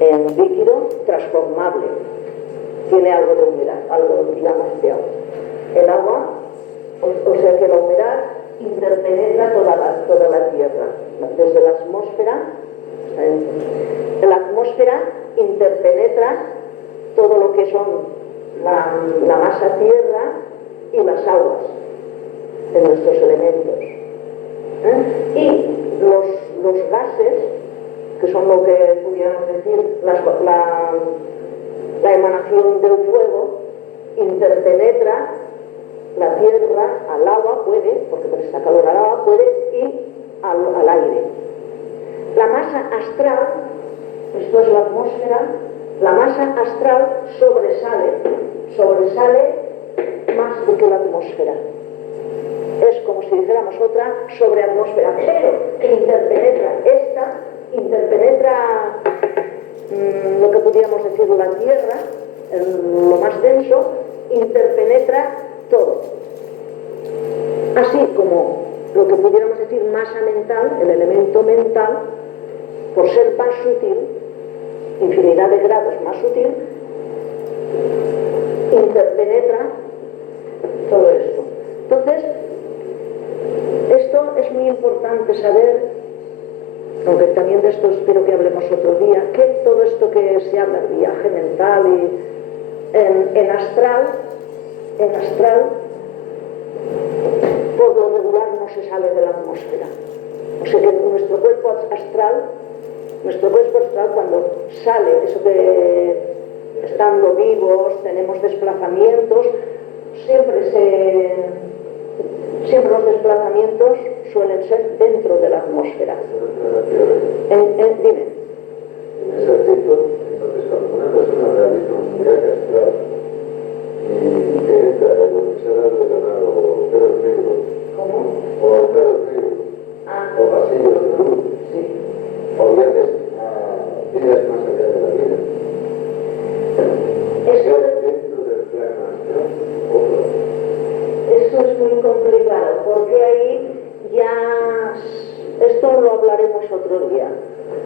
en líquido transformable. Tiene algo de humedad, algo, digamos, de agua. El agua, o sea que la humedad interpenetra toda la Tierra, desde la atmósfera. La atmósfera interpenetra todo lo que son la masa tierra y las aguas de nuestros elementos. Y los gases, que son lo que pudiéramos decir la emanación del fuego, interpenetra la tierra al agua, porque presta calor al agua, y al aire. La masa astral, esto es la atmósfera, la masa astral sobresale más de que la atmósfera. Es como si dijéramos otra sobreatmósfera, pero interpenetra lo que podríamos decir la Tierra, lo más denso, interpenetra todo. Así como lo que pudiéramos decir masa mental, el elemento mental, por ser más sutil, infinidad de grados más sutil, interpenetra todo esto. Entonces, esto es muy importante saber, aunque también de esto espero que hablemos otro día, que todo esto que se habla de viaje mental y en astral, por lo regular no se sale de la atmósfera. O sea que nuestro cuerpo astral cuando sale, eso que estando vivos, tenemos desplazamientos, siempre los desplazamientos suelen ser dentro de la atmósfera. Dime. En ese aspecto, entonces, cuando una persona realiza un viaje astral y que entra en lo que se ha denominado agujeros negros, o agujeros negros, o pasillos de luz, o viajes a vidas más allá de la vida, Esto dentro del plano astral, es muy complicado, porque ahí ya, esto lo hablaremos otro día.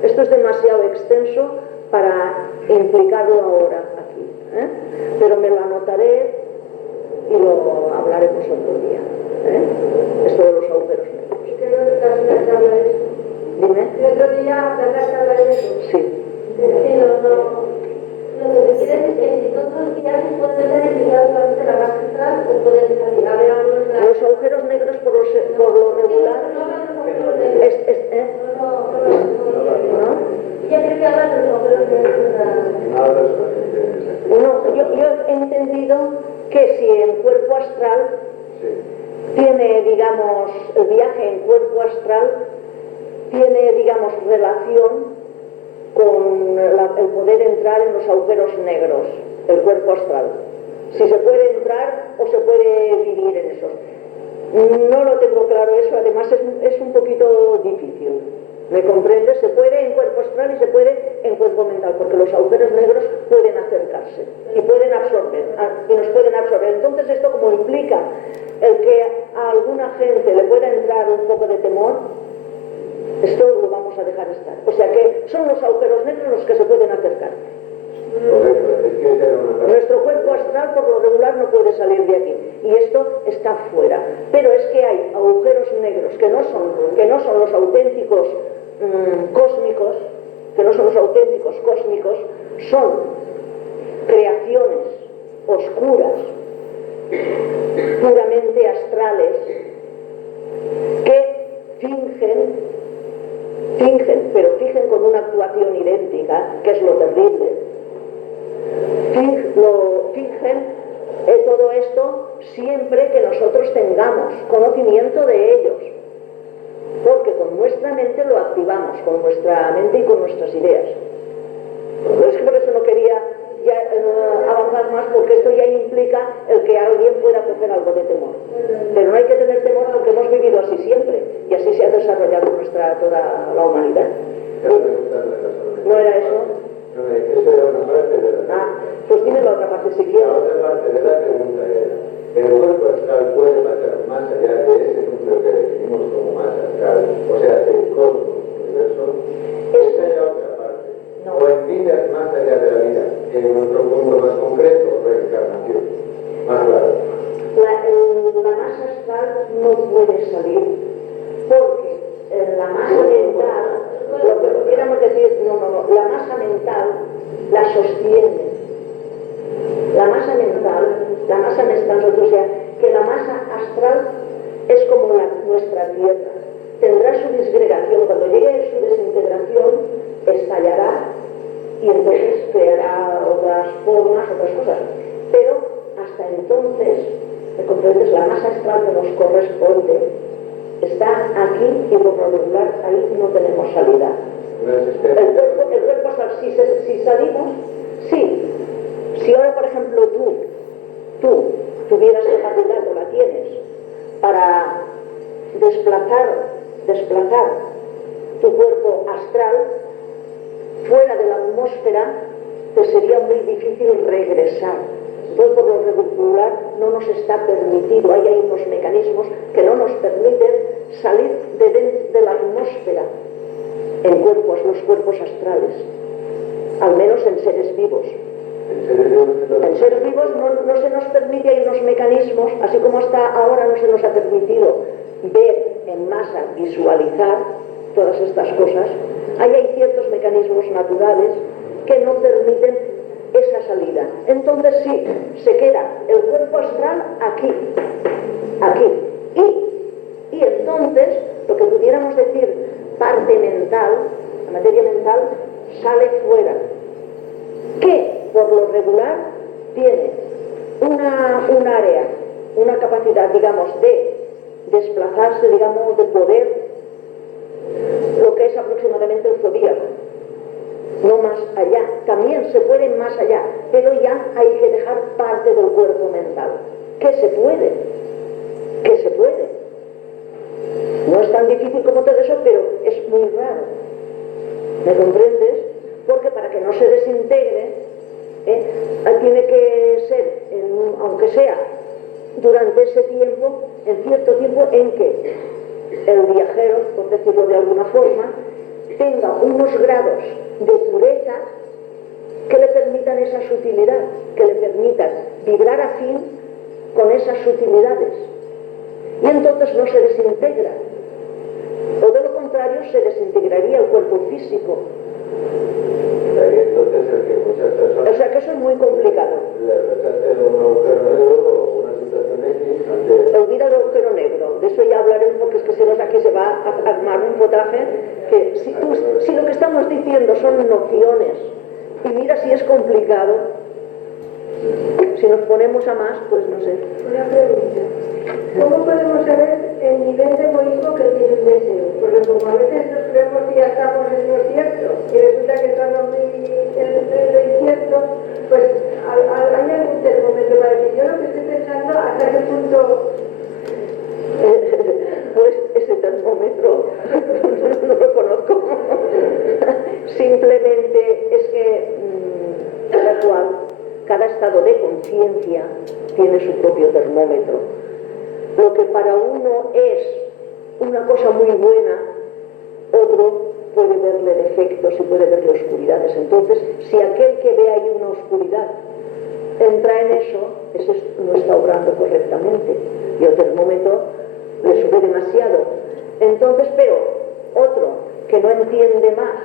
Esto es demasiado extenso para implicarlo ahora aquí, ¿eh? Pero me lo anotaré y lo hablaremos otro día, ¿eh? Esto de los agujeros negros. ¿Y qué es lo que te habla de eso? Dime. El otro día te habla de eso. Sí. Lo que quiere decir es que si todos los viajes pueden ser implicados durante la base central o pueden salir a ver algunos de Los agujeros negros por lo regular ¿no? Ya creo que hablan de los agujeros negros. No, yo he entendido que si en cuerpo astral tiene, digamos, el viaje en cuerpo astral tiene, digamos, relación con el poder entrar en los agujeros negros, el cuerpo astral. Si se puede entrar o se puede vivir en esos. No lo tengo claro eso, además es un poquito difícil. ¿Me comprendes? Se puede en cuerpo astral y se puede en cuerpo mental, porque los agujeros negros pueden acercarse y pueden absorber, y nos pueden absorber. Entonces esto como implica el que a alguna gente le pueda entrar un poco de temor, esto lo vamos a dejar estar. O sea que son los agujeros negros los que se pueden acercar. Nuestro cuerpo astral por lo regular no puede salir de aquí y esto está fuera. Pero es que hay agujeros negros que no son los auténticos cósmicos, son creaciones oscuras, puramente astrales, que fingen con una actuación idéntica, que es lo terrible. Fingen todo esto siempre que nosotros tengamos conocimiento de ellos, porque con nuestra mente lo activamos, con nuestra mente y con nuestras ideas. Es que por eso no quería ya avanzar más, porque esto ya implica el que alguien pueda coger algo de temor. Pero no hay que tener temor porque hemos vivido así siempre y así se ha desarrollado toda la humanidad. ¿No era eso? Eso era una parte de la... Pues dime la otra parte si quieres. La otra parte de la pregunta era, ¿el cuerpo astral puede pasar más allá de ese número que definimos como masa astral? O sea, el cosmos, el universo. Esa es la otra parte. No. O en vidas más allá de la vida, en otro punto más concreto, reencarnación. Más claro. La masa astral no puede salir porque la masa mental, lo que pudiéramos decir, la masa mental la sostiene. La masa mental, o sea, que la masa astral es como nuestra Tierra. Tendrá su disgregación, cuando llegue su desintegración, estallará y entonces creará otras formas, otras cosas. Pero hasta entonces, ¿me comprendes? La masa astral que nos corresponde está aquí y por lo regular ahí no tenemos salida. El cuerpo astral, si salimos, sí. Si ahora, por ejemplo, tú tuvieras capacidad, o la tienes, para desplazar tu cuerpo astral fuera de la atmósfera, te sería muy difícil regresar. Entonces, por lo regular, no nos está permitido. Hay unos mecanismos que no nos permiten salir de la atmósfera en cuerpos, los cuerpos astrales, al menos en seres vivos. En seres vivos no se nos permite, hay unos mecanismos, así como hasta ahora no se nos ha permitido ver en masa, visualizar todas estas cosas, ahí hay ciertos mecanismos naturales que no permiten esa salida. Entonces sí, se queda el cuerpo astral aquí, y entonces lo que pudiéramos decir parte mental, la materia mental, sale fuera, que por lo regular tiene un área, una capacidad, digamos, de desplazarse, digamos, de poder, lo que es aproximadamente el zodíaco, no más allá. También se puede más allá, pero ya hay que dejar parte del cuerpo mental, que se puede, no es tan difícil como todo eso, pero es muy raro, ¿me comprendes? Porque para que no se desintegre, tiene que ser, aunque sea durante ese tiempo, en cierto tiempo en que el viajero, por decirlo de alguna forma, tenga unos grados de pureza que le permitan esa sutilidad, que le permitan vibrar afín con esas sutilidades. Y entonces no se desintegra. O de lo contrario, se desintegraría el cuerpo físico. Entonces, el que muchas personas... O sea que eso es muy complicado. Le rechacen un agujero negro o una situación X. Olvida el agujero negro. De eso ya hablaremos, porque es que aquí se va a armar un potaje que si lo que estamos diciendo son nociones, y mira si es complicado, si nos ponemos a más, pues no sé. Una pregunta. ¿Cómo podemos saber el nivel de egoísmo que tiene un deseo? Porque como a veces nos creemos que ya estamos en lo cierto y resulta que estamos muy en lo incierto, pues hay algún termómetro para decir, yo lo que estoy pensando, hasta qué punto... Pues ese termómetro no lo conozco. Simplemente es que cada estado de conciencia tiene su propio termómetro. Lo que para uno es una cosa muy buena, otro puede verle defectos y puede verle oscuridades. Entonces, si aquel que ve ahí una oscuridad entra en eso, ese no está obrando correctamente y el termómetro le sube demasiado. Entonces, pero otro que no entiende más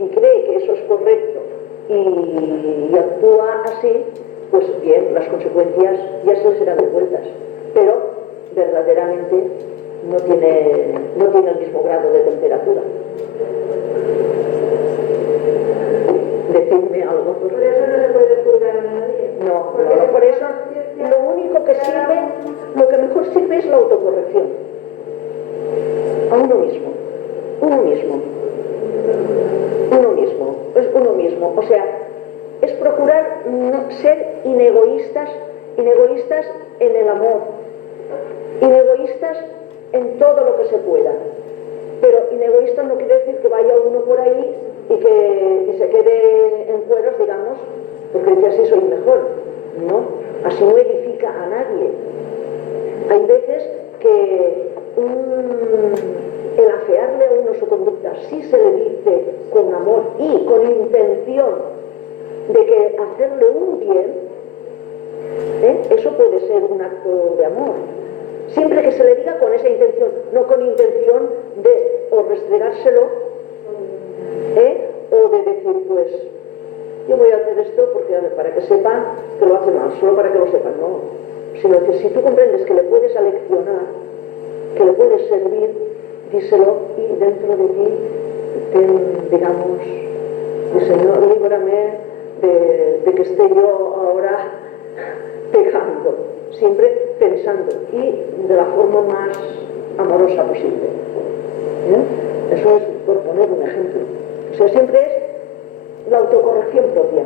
y cree que eso es correcto y actúa así, pues bien, las consecuencias ya se les serán devueltas, pero verdaderamente no tiene el mismo grado de temperatura. Decidme algo. Por eso no se puede juzgar a nadie. No, por eso lo único que sirve, lo que mejor sirve es la autocorrección. A uno mismo. Es uno mismo. O sea, es procurar no ser inegoístas en el amor, inegoístas en todo lo que se pueda. Pero inegoístas no quiere decir que vaya uno por ahí y se quede en cueros, digamos, porque dice así soy mejor. No, así no edifica a nadie. Hay veces que el afearle a uno su conducta, si se le dice con amor y con intención de que hacerle un bien, eso puede ser un acto de amor. Siempre que se le diga con esa intención, no con intención de o restregárselo, o de decir, pues, yo voy a hacer esto porque para que sepan que lo hace mal, solo para que lo sepan, no. Sino que si tú comprendes que le puedes aleccionar, que le puedes servir, díselo y dentro de ti, digamos, Señor, líbrame de que esté yo ahora pecando, siempre pensando y de la forma más amorosa posible. Eso es por poner un ejemplo. O sea, siempre es la autocorrección propia.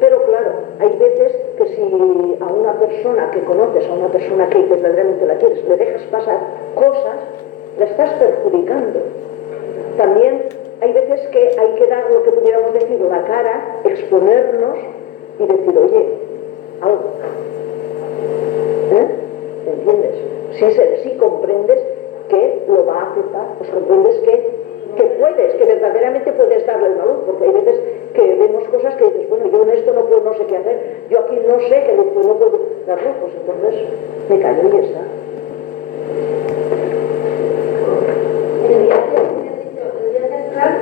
Pero claro, hay veces que si a una persona que conoces, a una persona que verdaderamente la quieres, le dejas pasar cosas, la estás perjudicando. También hay veces que hay que dar lo que pudiéramos decir la cara, exponernos y decir, oye, algo. ¿Entiendes? Si comprendes que lo va a aceptar, pues comprendes que puedes, que verdaderamente puedes darle una luz, porque hay veces que vemos cosas que dices, bueno, yo en esto no puedo, no sé qué hacer, yo aquí no sé qué luz, pues no puedo dar luz, pues entonces me callo y ya está. El viaje astral,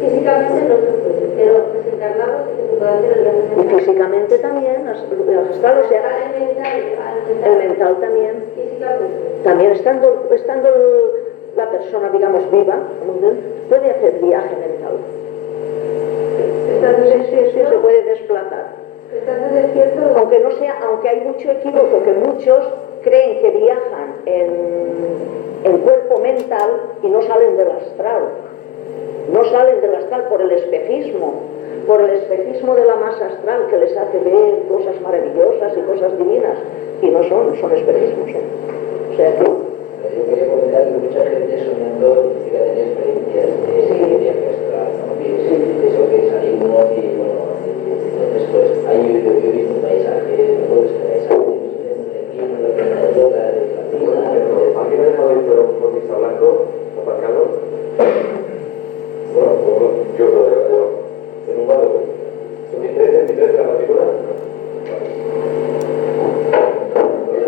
físicamente no se puede, pero desencarnado sí que se puede hacer el viaje Y astral. físicamente también, astral, o sea, el mental también. Físicamente. También estando la persona, digamos, viva, puede hacer viaje mental. Sí, se puede desplazar. ¿Estás despierto? Aunque hay mucho equívoco, que muchos creen que viajan en cuerpo mental y no salen del astral. No salen del astral por el espejismo de la masa astral que les hace ver cosas maravillosas y cosas divinas, y no son espejismos. O sea que... Yo quería comentar que mucha gente soñando dice que ha tenido experiencias de viaje astral, ¿no? Que eso que salimos y bueno, entonces pues ahí yo he visto un paisaje, me acuerdo de este paisaje, de la plena de Lola, de la Tina, ¿Alguien ha dejado ahí fuera un fotista blanco aparcado? Bueno, yo lo veo en un lado. ¿Son 23 de la matrícula?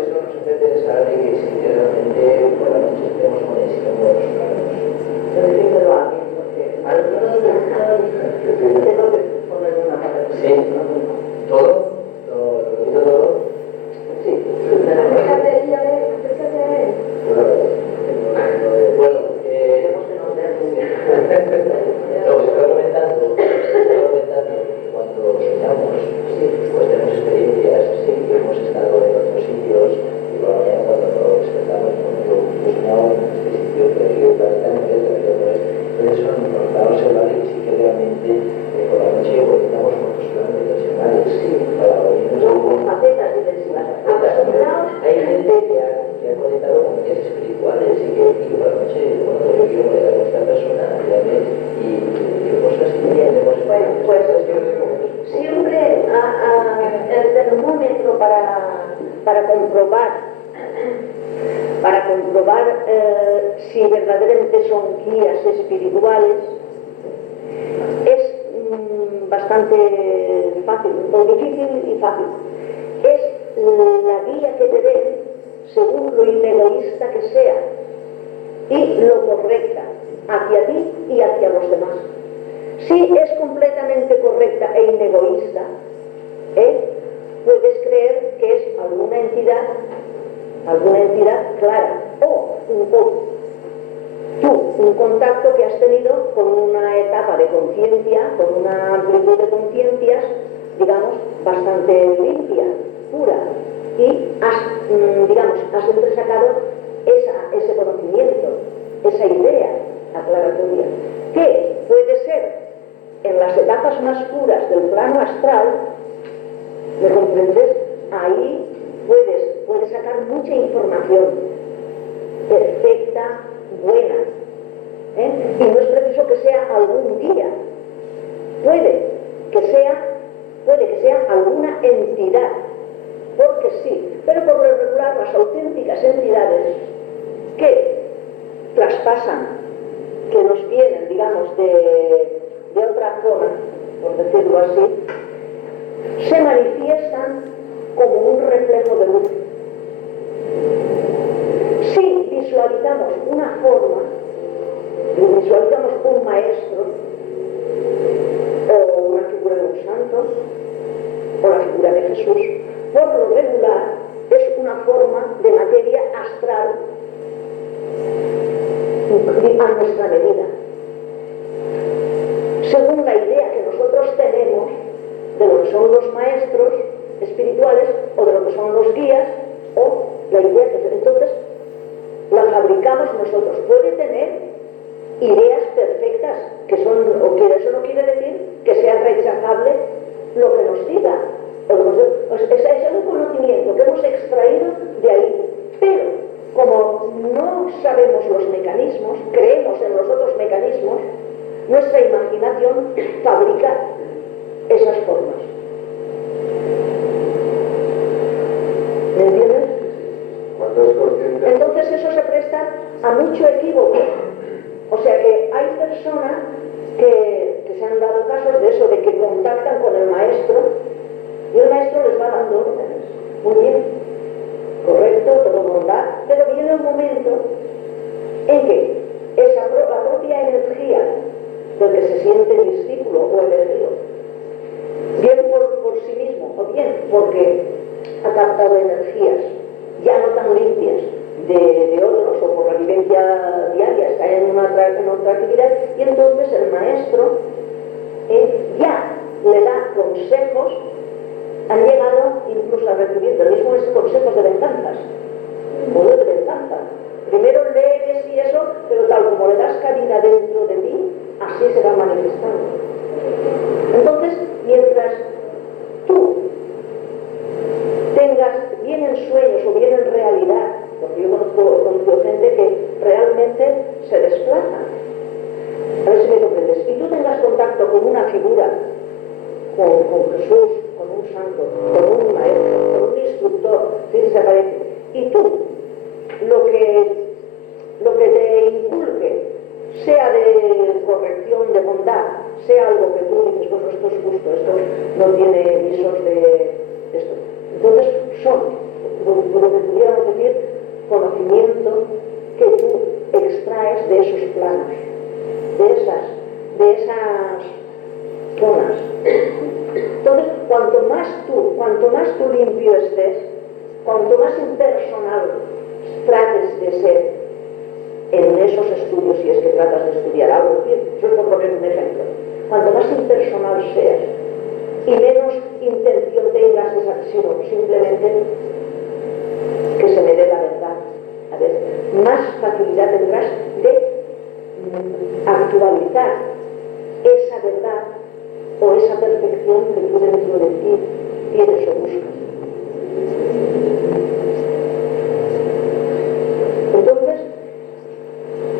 eso nos hace pensar de que si realmente por la noche tenemos conexión con los planos. Pero dímelo a mí, porque tengo que poner una palabra. Sí, todo, lo repito todo. Sí, Acércate ahí, a ver, acércate a él. Bueno, tenemos que no ver muy bien. lo que estaba comentando que cuando soñamos, pues tenemos experiencias, sí, que hemos estado en otros sitios, y por la mañana cuando despertamos, yo soñaba en este sitio, pero yo planeta en el entonces eso nos da a observar que sí que realmente por la noche conectamos con otros planos dimensionales, para unirnos No, con facetas dimensionales. Acostumbrados, hay gente que ha conectado con guías espirituales y que por la noche, bueno, yo quiero conectar con esta persona, y qué cosas que tenemos. bueno, pues siempre el termómetro para comprobar si verdaderamente son guías espirituales es bastante fácil, o difícil y fácil. Es la guía que te den según lo inegoísta que sea y lo correcta hacia ti y hacia los demás. Si es completamente correcta e inegoísta, puedes creer que es alguna entidad clara, o un contacto que has tenido con una etapa de conciencia, con una amplitud de conciencias, digamos, bastante limpia, pura, y has entresacado ese conocimiento, esa idea aclaratoria, que puede ser en las etapas más puras del plano astral. ¿Me comprendes? Ahí puedes sacar mucha información perfecta, buena, y no es preciso que sea algún guía, puede que sea alguna entidad, porque sí, pero por lo regular las auténticas entidades que traspasan, que nos vienen, digamos, de otra zona, por decirlo así, se manifiestan como un reflejo de luz. Si visualizamos una forma, visualizamos un maestro, o una figura de un santo, o la figura de Jesús, por lo regular es una forma de materia astral a nuestra medida, según la idea que nosotros tenemos de lo que son los maestros espirituales, o de lo que son los guías, o la idea que entonces la fabricamos nosotros. Puede tener ideas perfectas, o que eso no quiere decir que sea rechazable lo que nos diga. Es un conocimiento que hemos extraído de ahí, pero como no sabemos los mecanismos, creemos en los otros mecanismos, nuestra imaginación fabrica esas formas. ¿Me entiendes? Cuando es consciente. Entonces eso se presta a mucho equívoco. O sea que hay personas que se han dado casos de eso, de que contactan con el maestro y el maestro les va dando órdenes. Muy bien, correcto, todo bondad, pero viene un momento en que la propia energía del que se siente discípulo o elegido, bien por sí mismo o bien porque ha captado energías ya no tan limpias de otros o por la vivencia diaria, está en otra actividad, y entonces el maestro ya le da consejos. Han llegado incluso a recibir del mismo consejos de venganzas, o de venganza. Primero lees y eso, pero tal como le das cabida dentro de ti, así se va manifestando. Entonces, mientras tú tengas bien en sueños o bien en realidad, porque yo conozco gente que realmente se desplaza, a ver si me comprendes, y tú tengas contacto con una figura, con Jesús, con un santo, con un maestro, con un instructor, si se aparece, y tú lo que te inculque, sea de corrección, de bondad, sea algo que tú dices, bueno, esto es justo, esto no tiene visos de esto. Entonces son, lo que pudiéramos decir, conocimiento que tú extraes de esos planos, de esas zonas. Entonces, cuanto más tú limpio estés, cuanto más impersonal trates de ser en esos estudios, si es que tratas de estudiar algo, eso es por poner un ejemplo, cuanto más impersonal seas y menos intención tengas de esa, sino simplemente que se me dé la verdad, a ver, más facilidad tendrás de actualizar esa verdad o esa perfección que tú dentro de ti tienes o buscas. Entonces,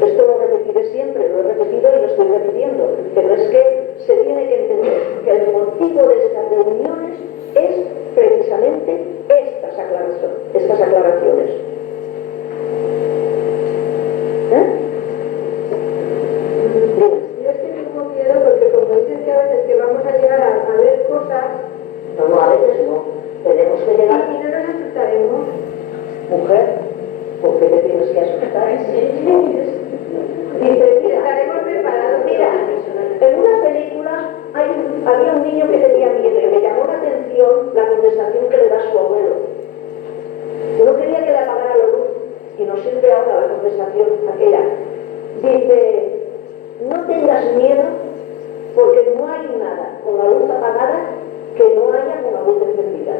esto lo repetiré siempre, lo he repetido y lo estoy repitiendo, pero es que se tiene que entender que el motivo de estas reuniones es precisamente estas aclaraciones. Yo es que tengo miedo porque como dices que a veces que vamos a llegar a ver cosas No, a veces no. Tenemos que llegar. y no nos asustaremos. Mujer, ¿por qué te tienes que asustar? Dice, mira, Estaremos preparados. mira, en una película había un niño que tenía miedo y me llamó la atención la contestación que le da su abuelo. No quería que le apagara la luz y nos sirve ahora la contestación aquella. Dice, no tengas miedo porque no hay nada con la luz apagada que no haya con la luz encendida.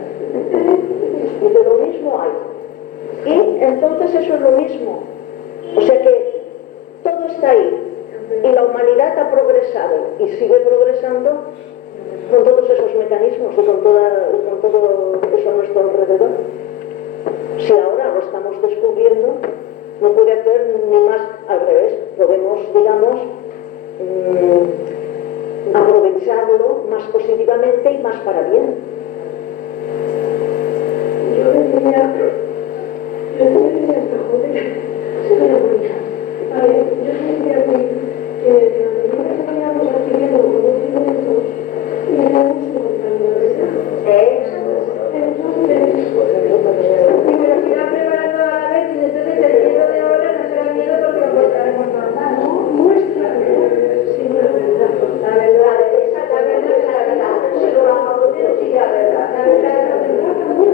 Dice, lo mismo hay. Y entonces eso es lo mismo. O sea que todo está ahí. Y la humanidad ha progresado y sigue progresando con todos esos mecanismos y con todo eso a nuestro alrededor. Si ahora lo estamos descubriendo, no puede hacer ni más al revés. Podemos, digamos, aprovecharlo más positivamente y más para bien. Yo decía hasta joder, a ver, yo decía que la medida que vayamos adquiriendo conocimientos, iremos encontrando la verdad. Entonces, si me lo sigan preparando a la vez y entonces el miedo de ahora no será miedo porque lo encontraremos normal, ¿no? Nuestra verdad, sino la verdad. La verdad es la verdad. Si lo bajamos de sí, la verdad. La verdad es la verdad también.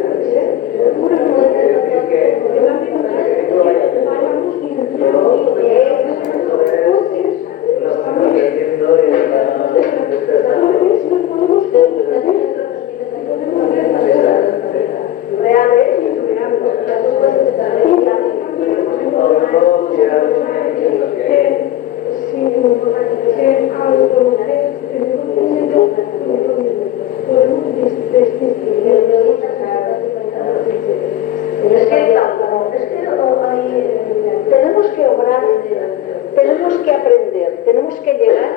Tenemos que aprender, tenemos que llegar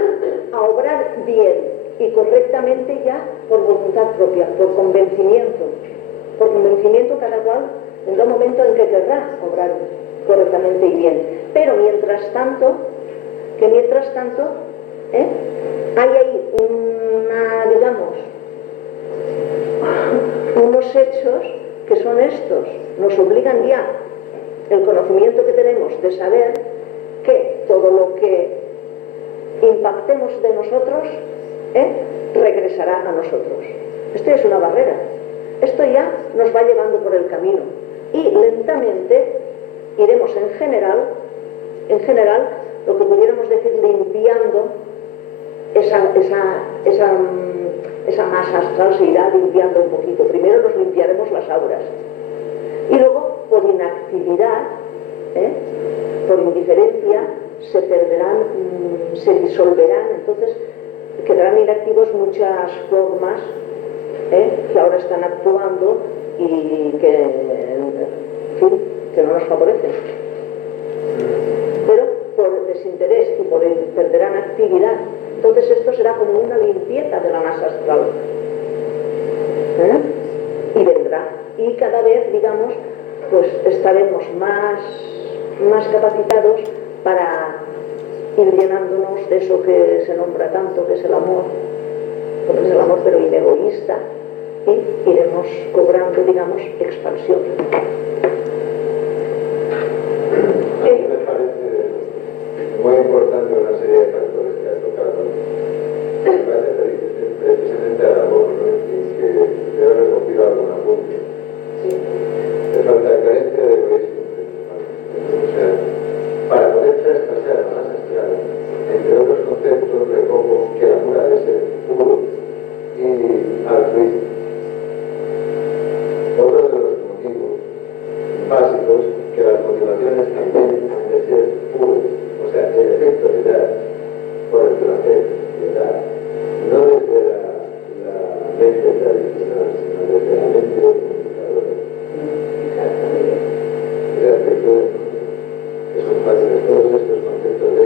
a obrar bien y correctamente ya por voluntad propia, por convencimiento cada cual tendrá un momento en que querrá obrar correctamente y bien. Pero mientras tanto, hay ahí digamos, unos hechos que son estos, nos obligan ya, el conocimiento que tenemos de saber que todo lo que impactemos de nosotros, regresará a nosotros. Esto es una barrera. Esto ya nos va llevando por el camino y lentamente iremos en general, lo que pudiéramos decir, limpiando esa masa astral, se irá limpiando un poquito. Primero nos limpiaremos las auras y luego por inactividad, por indiferencia, se perderán, se disolverán, entonces quedarán inactivos muchas formas que ahora están actuando y que, en fin, que no nos favorecen. Pero por desinterés y por perderán actividad, entonces esto será como una limpieza de la masa astral. Y vendrá. Y cada vez, digamos, pues estaremos más capacitados para ir llenándonos de eso que se nombra tanto, que es el amor, porque es el amor pero inegoísta, y iremos cobrando, digamos, expansión. A mí me parece muy importante una serie de factores que ha tocado. Me parece precisamente al amor, ¿no? Y que debe haber recogido algún apunte. Le falta carencia de egoísmo, principalmente. O sea, para poder traspasar a más astral, entre otros conceptos, recojo que el amor ha de ser puro y altruista. Otro de los motivos básicos, que las motivaciones también han de ser puras. O sea, el efecto de dar por el placer de dar, no desde la mente tradicional, sino desde la mente comunicadora. El efecto que son fáciles todos estos conceptos de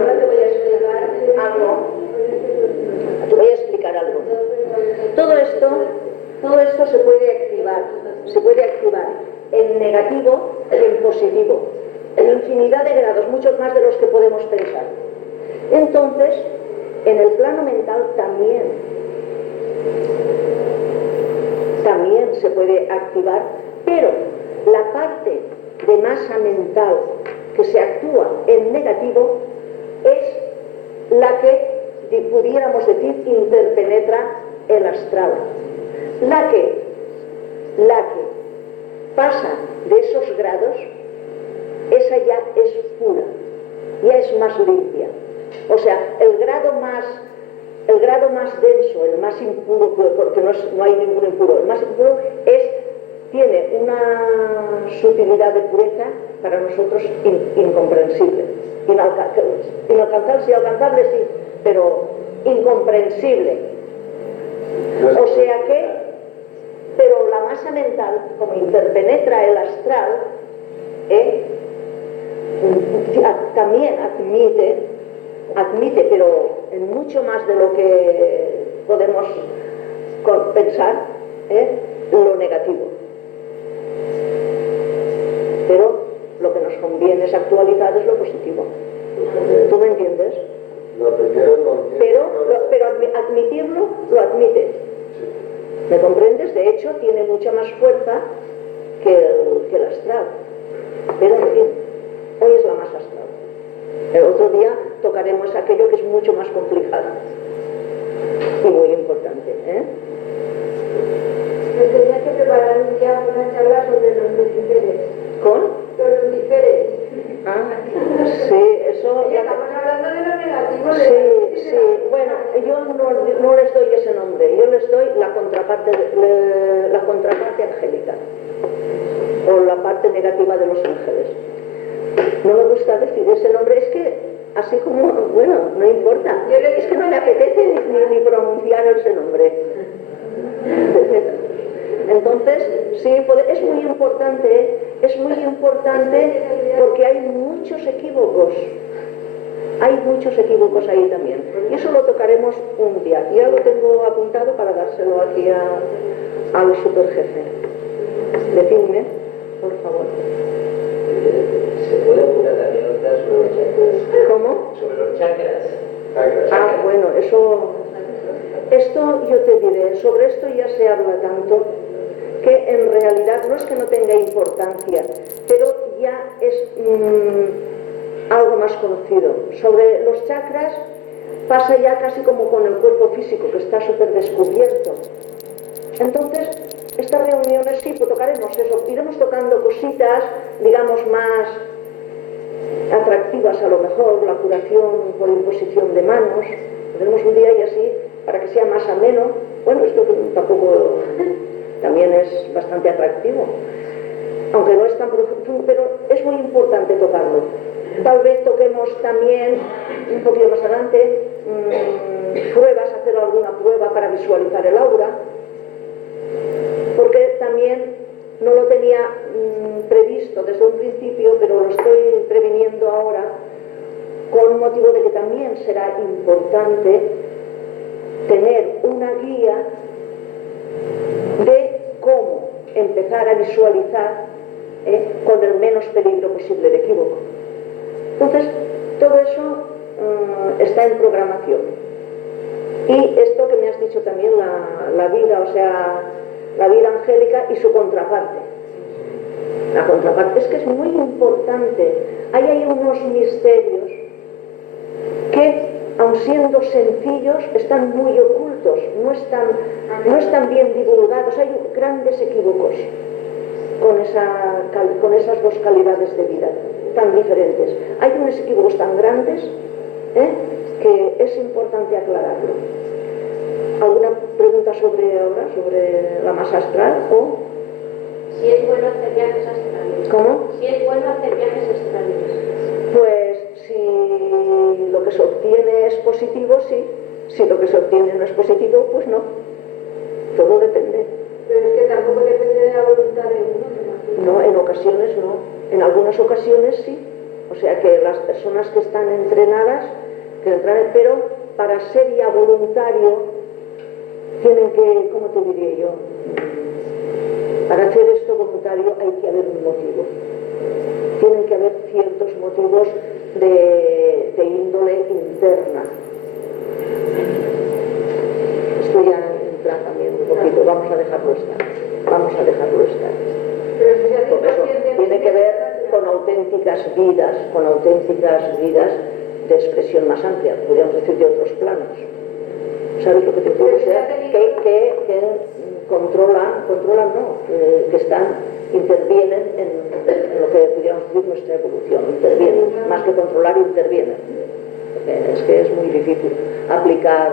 Ahora te voy a explicar algo. Te voy a explicar algo. Todo esto se puede activar en negativo y en positivo, en infinidad de grados, muchos más de los que podemos pensar. Entonces, en el plano mental también se puede activar, pero la parte de masa mental que se actúa en negativo es la que pudiéramos decir interpenetra el astral, la que pasa de esos grados, esa ya es pura, ya es más limpia. O sea, el grado más denso, el más impuro, porque no hay ningún impuro, el más impuro tiene una sutilidad de pureza para nosotros incomprensible. Inalcanzable, sí, alcanzable sí, pero incomprensible. O sea que, pero la masa mental, como interpenetra el astral, también admite, pero en mucho más de lo que podemos pensar, lo negativo. Pero lo que nos conviene es actualizar es lo positivo. ¿Tú me entiendes? lo primero Pero admitirlo, lo admite. ¿Me comprendes? De hecho, tiene mucha más fuerza que el astral. Pero, en fin, hoy es la más astral. El otro día tocaremos aquello que es mucho más complicado y muy importante. Pues tenía que preparar ya una charla sobre los luciferes. ¿Con? Los luciferes. Sí, eso... Oye, estamos hablando de lo negativo. Sí. Bueno, yo no les doy ese nombre. Yo les doy la contraparte angélica. O la parte negativa de los ángeles. No me gusta decir ese nombre, es que así como, bueno, no importa, es que no me apetece ni pronunciar ese nombre. Entonces, sí, es muy importante porque hay muchos equívocos ahí también. Y eso lo tocaremos un día. Ya lo tengo apuntado para dárselo aquí al superjefe. Decidme, por favor. Se puede ocultar también otra sobre los chakras. ¿Cómo? Sobre los chakras. Ah, bueno, esto yo te diré, sobre esto ya se habla tanto que en realidad no es que no tenga importancia, pero ya es algo más conocido. Sobre los chakras pasa ya casi como con el cuerpo físico, que está súper descubierto. Entonces, estas reuniones sí, pues tocaremos eso, iremos tocando cositas, digamos, más atractivas a lo mejor, la curación por imposición de manos. Tenemos un día y así, para que sea más ameno. Bueno, esto tampoco también es bastante atractivo, aunque no es tan profundo, pero es muy importante tocarlo. Tal vez toquemos también, un poquito más adelante, pruebas, hacer alguna prueba para visualizar el aura, porque también no lo tenía previsto desde un principio, pero lo estoy previniendo ahora con motivo de que también será importante tener una guía de cómo empezar a visualizar con el menos peligro posible de equívoco. Entonces, todo eso está en programación. Y esto que me has dicho también, la vida, o sea, la vida angélica y su contraparte. La contraparte es que es muy importante. Ahí hay unos misterios que, aun siendo sencillos, están muy ocultos, no están bien divulgados. Hay grandes equívocos con esas dos calidades de vida tan diferentes. Hay unos equívocos tan grandes que es importante aclararlo. ¿Alguna pregunta sobre la masa astral? ¿O? Si es bueno hacer viajes astrales. ¿Cómo? Si es bueno hacer viajes astrales. Pues si lo que se obtiene es positivo, sí. Si lo que se obtiene no es positivo, pues no. Todo depende. Pero es que tampoco depende de la voluntad de uno. No, en ocasiones no. En algunas ocasiones sí. O sea que las personas que están entrenadas, pero para ser ya voluntario, tienen que, ¿cómo te diría yo? Para hacer esto voluntario hay que haber un motivo. Tienen que haber ciertos motivos de índole interna. Esto ya entra también un poquito, vamos a dejarlo estar. Pero si se hace Por eso consciente, tiene que ver con auténticas vidas de expresión más amplia, podríamos decir de otros planos. ¿Sabes lo que te digo? O sea, que controlan no, que intervienen en lo que pudiéramos decir nuestra evolución, intervienen, más que controlar, intervienen. Es que es muy difícil aplicar.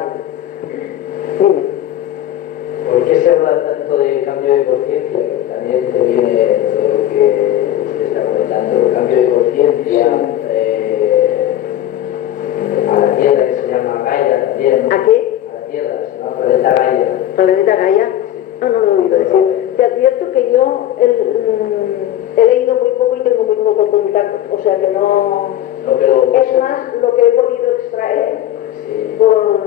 Dime. ¿Por qué se habla tanto de cambio de conciencia? También te viene todo lo que usted está comentando, cambio de conciencia, a la Tierra que se llama Gaia también, ¿no? ¿A qué? A la Tierra, se llama planeta Gaia. ¿Planeta Gaia? No lo he oído decir. Te advierto que yo he leído muy poco y tengo muy poco contacto, o sea que no... pero... Es más lo que he podido extraer por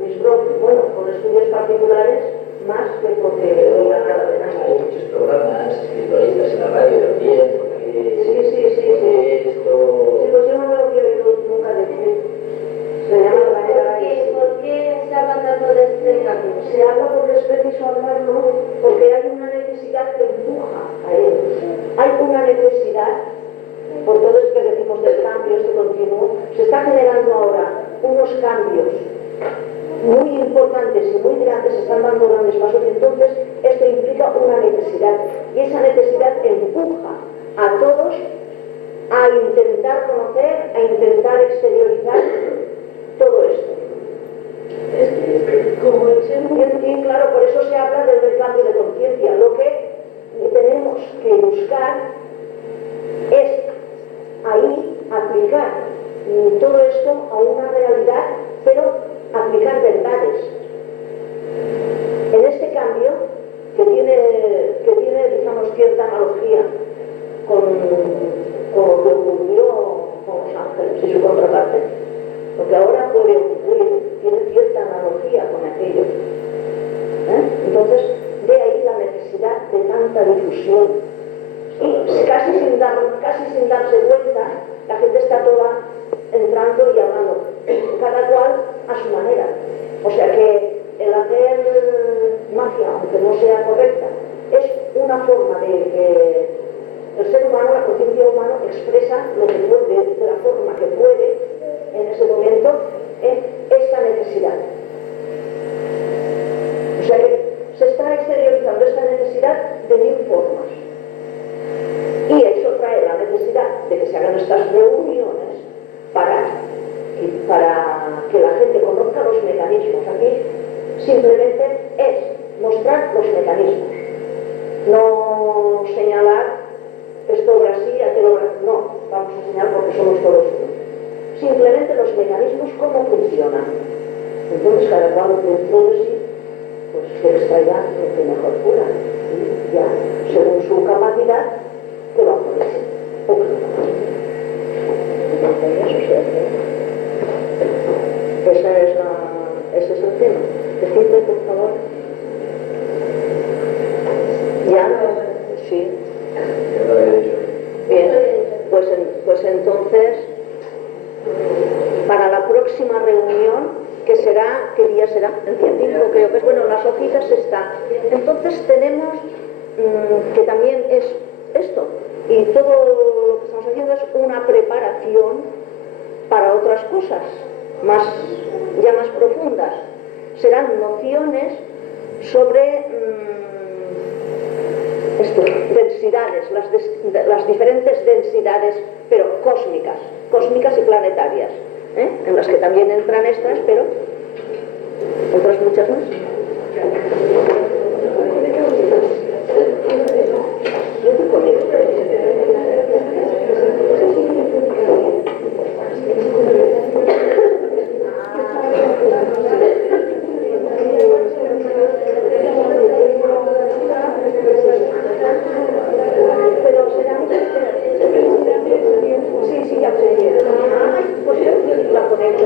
mis por estudios particulares, más que porque oiga nada de Hay nada. muchos programas espiritualistas en la radio también, Sí. Esto... Sí, pues yo no me lo había oído nunca decir. Se llama la manera ¿Por qué se habla tanto de este cambio? Se habla porque es preciso hablarlo, porque hay una necesidad que empuja a él. Hay una necesidad, por todo esto que decimos del cambio, este continuo, se está generando ahora unos cambios muy importantes y muy grandes, se están dando grandes pasos, y entonces esto implica una necesidad, y esa necesidad empuja a todos a intentar conocer, a intentar exteriorizar todo esto. Como el ser y claro, por eso se habla del cambio de conciencia. Lo que tenemos que buscar es ahí aplicar todo esto a una realidad, pero aplicar verdades. En este cambio, que tiene digamos, cierta analogía con lo que ocurrió con los ángeles y su contraparte, porque ahora puede ocurrir, tiene cierta analogía con aquello. Entonces, de ahí la necesidad de tanta difusión. O Y casi sin darse cuenta, la gente está toda entrando y hablando, cada cual a su manera. O sea que el hacer magia, aunque no sea correcta, es una forma de que el ser humano, la conciencia humana, expresa lo que puede, de la forma que puede en ese momento, esta necesidad. O sea que se está exteriorizando esta necesidad de mil formas. Y eso trae la necesidad de que se hagan estas reuniones para que la gente conozca los mecanismos. Aquí simplemente es mostrar los mecanismos, no señalar esto obra así, aquello obra así. No, vamos a señalar porque somos todos uno. Simplemente los mecanismos, cómo funcionan. Entonces cada cual dentro de sí pues que extraiga lo que mejor pueda, y ya, según su capacidad, que lo aproveche o que lo aproveche. Ese es el tema. Decidme, por favor. ¿Ya? Sí. Ya lo había dicho. Bien, pues entonces, para la próxima reunión, que será, ¿qué día será? El día 5 creo que es, bueno, las hojitas están. Entonces tenemos que también es esto, y todo lo que estamos haciendo es una preparación para otras cosas, ya más profundas. Serán nociones sobre densidades, las diferentes densidades, pero cósmicas y planetarias, en las que también entran estas, pero otras muchas más. La conecto.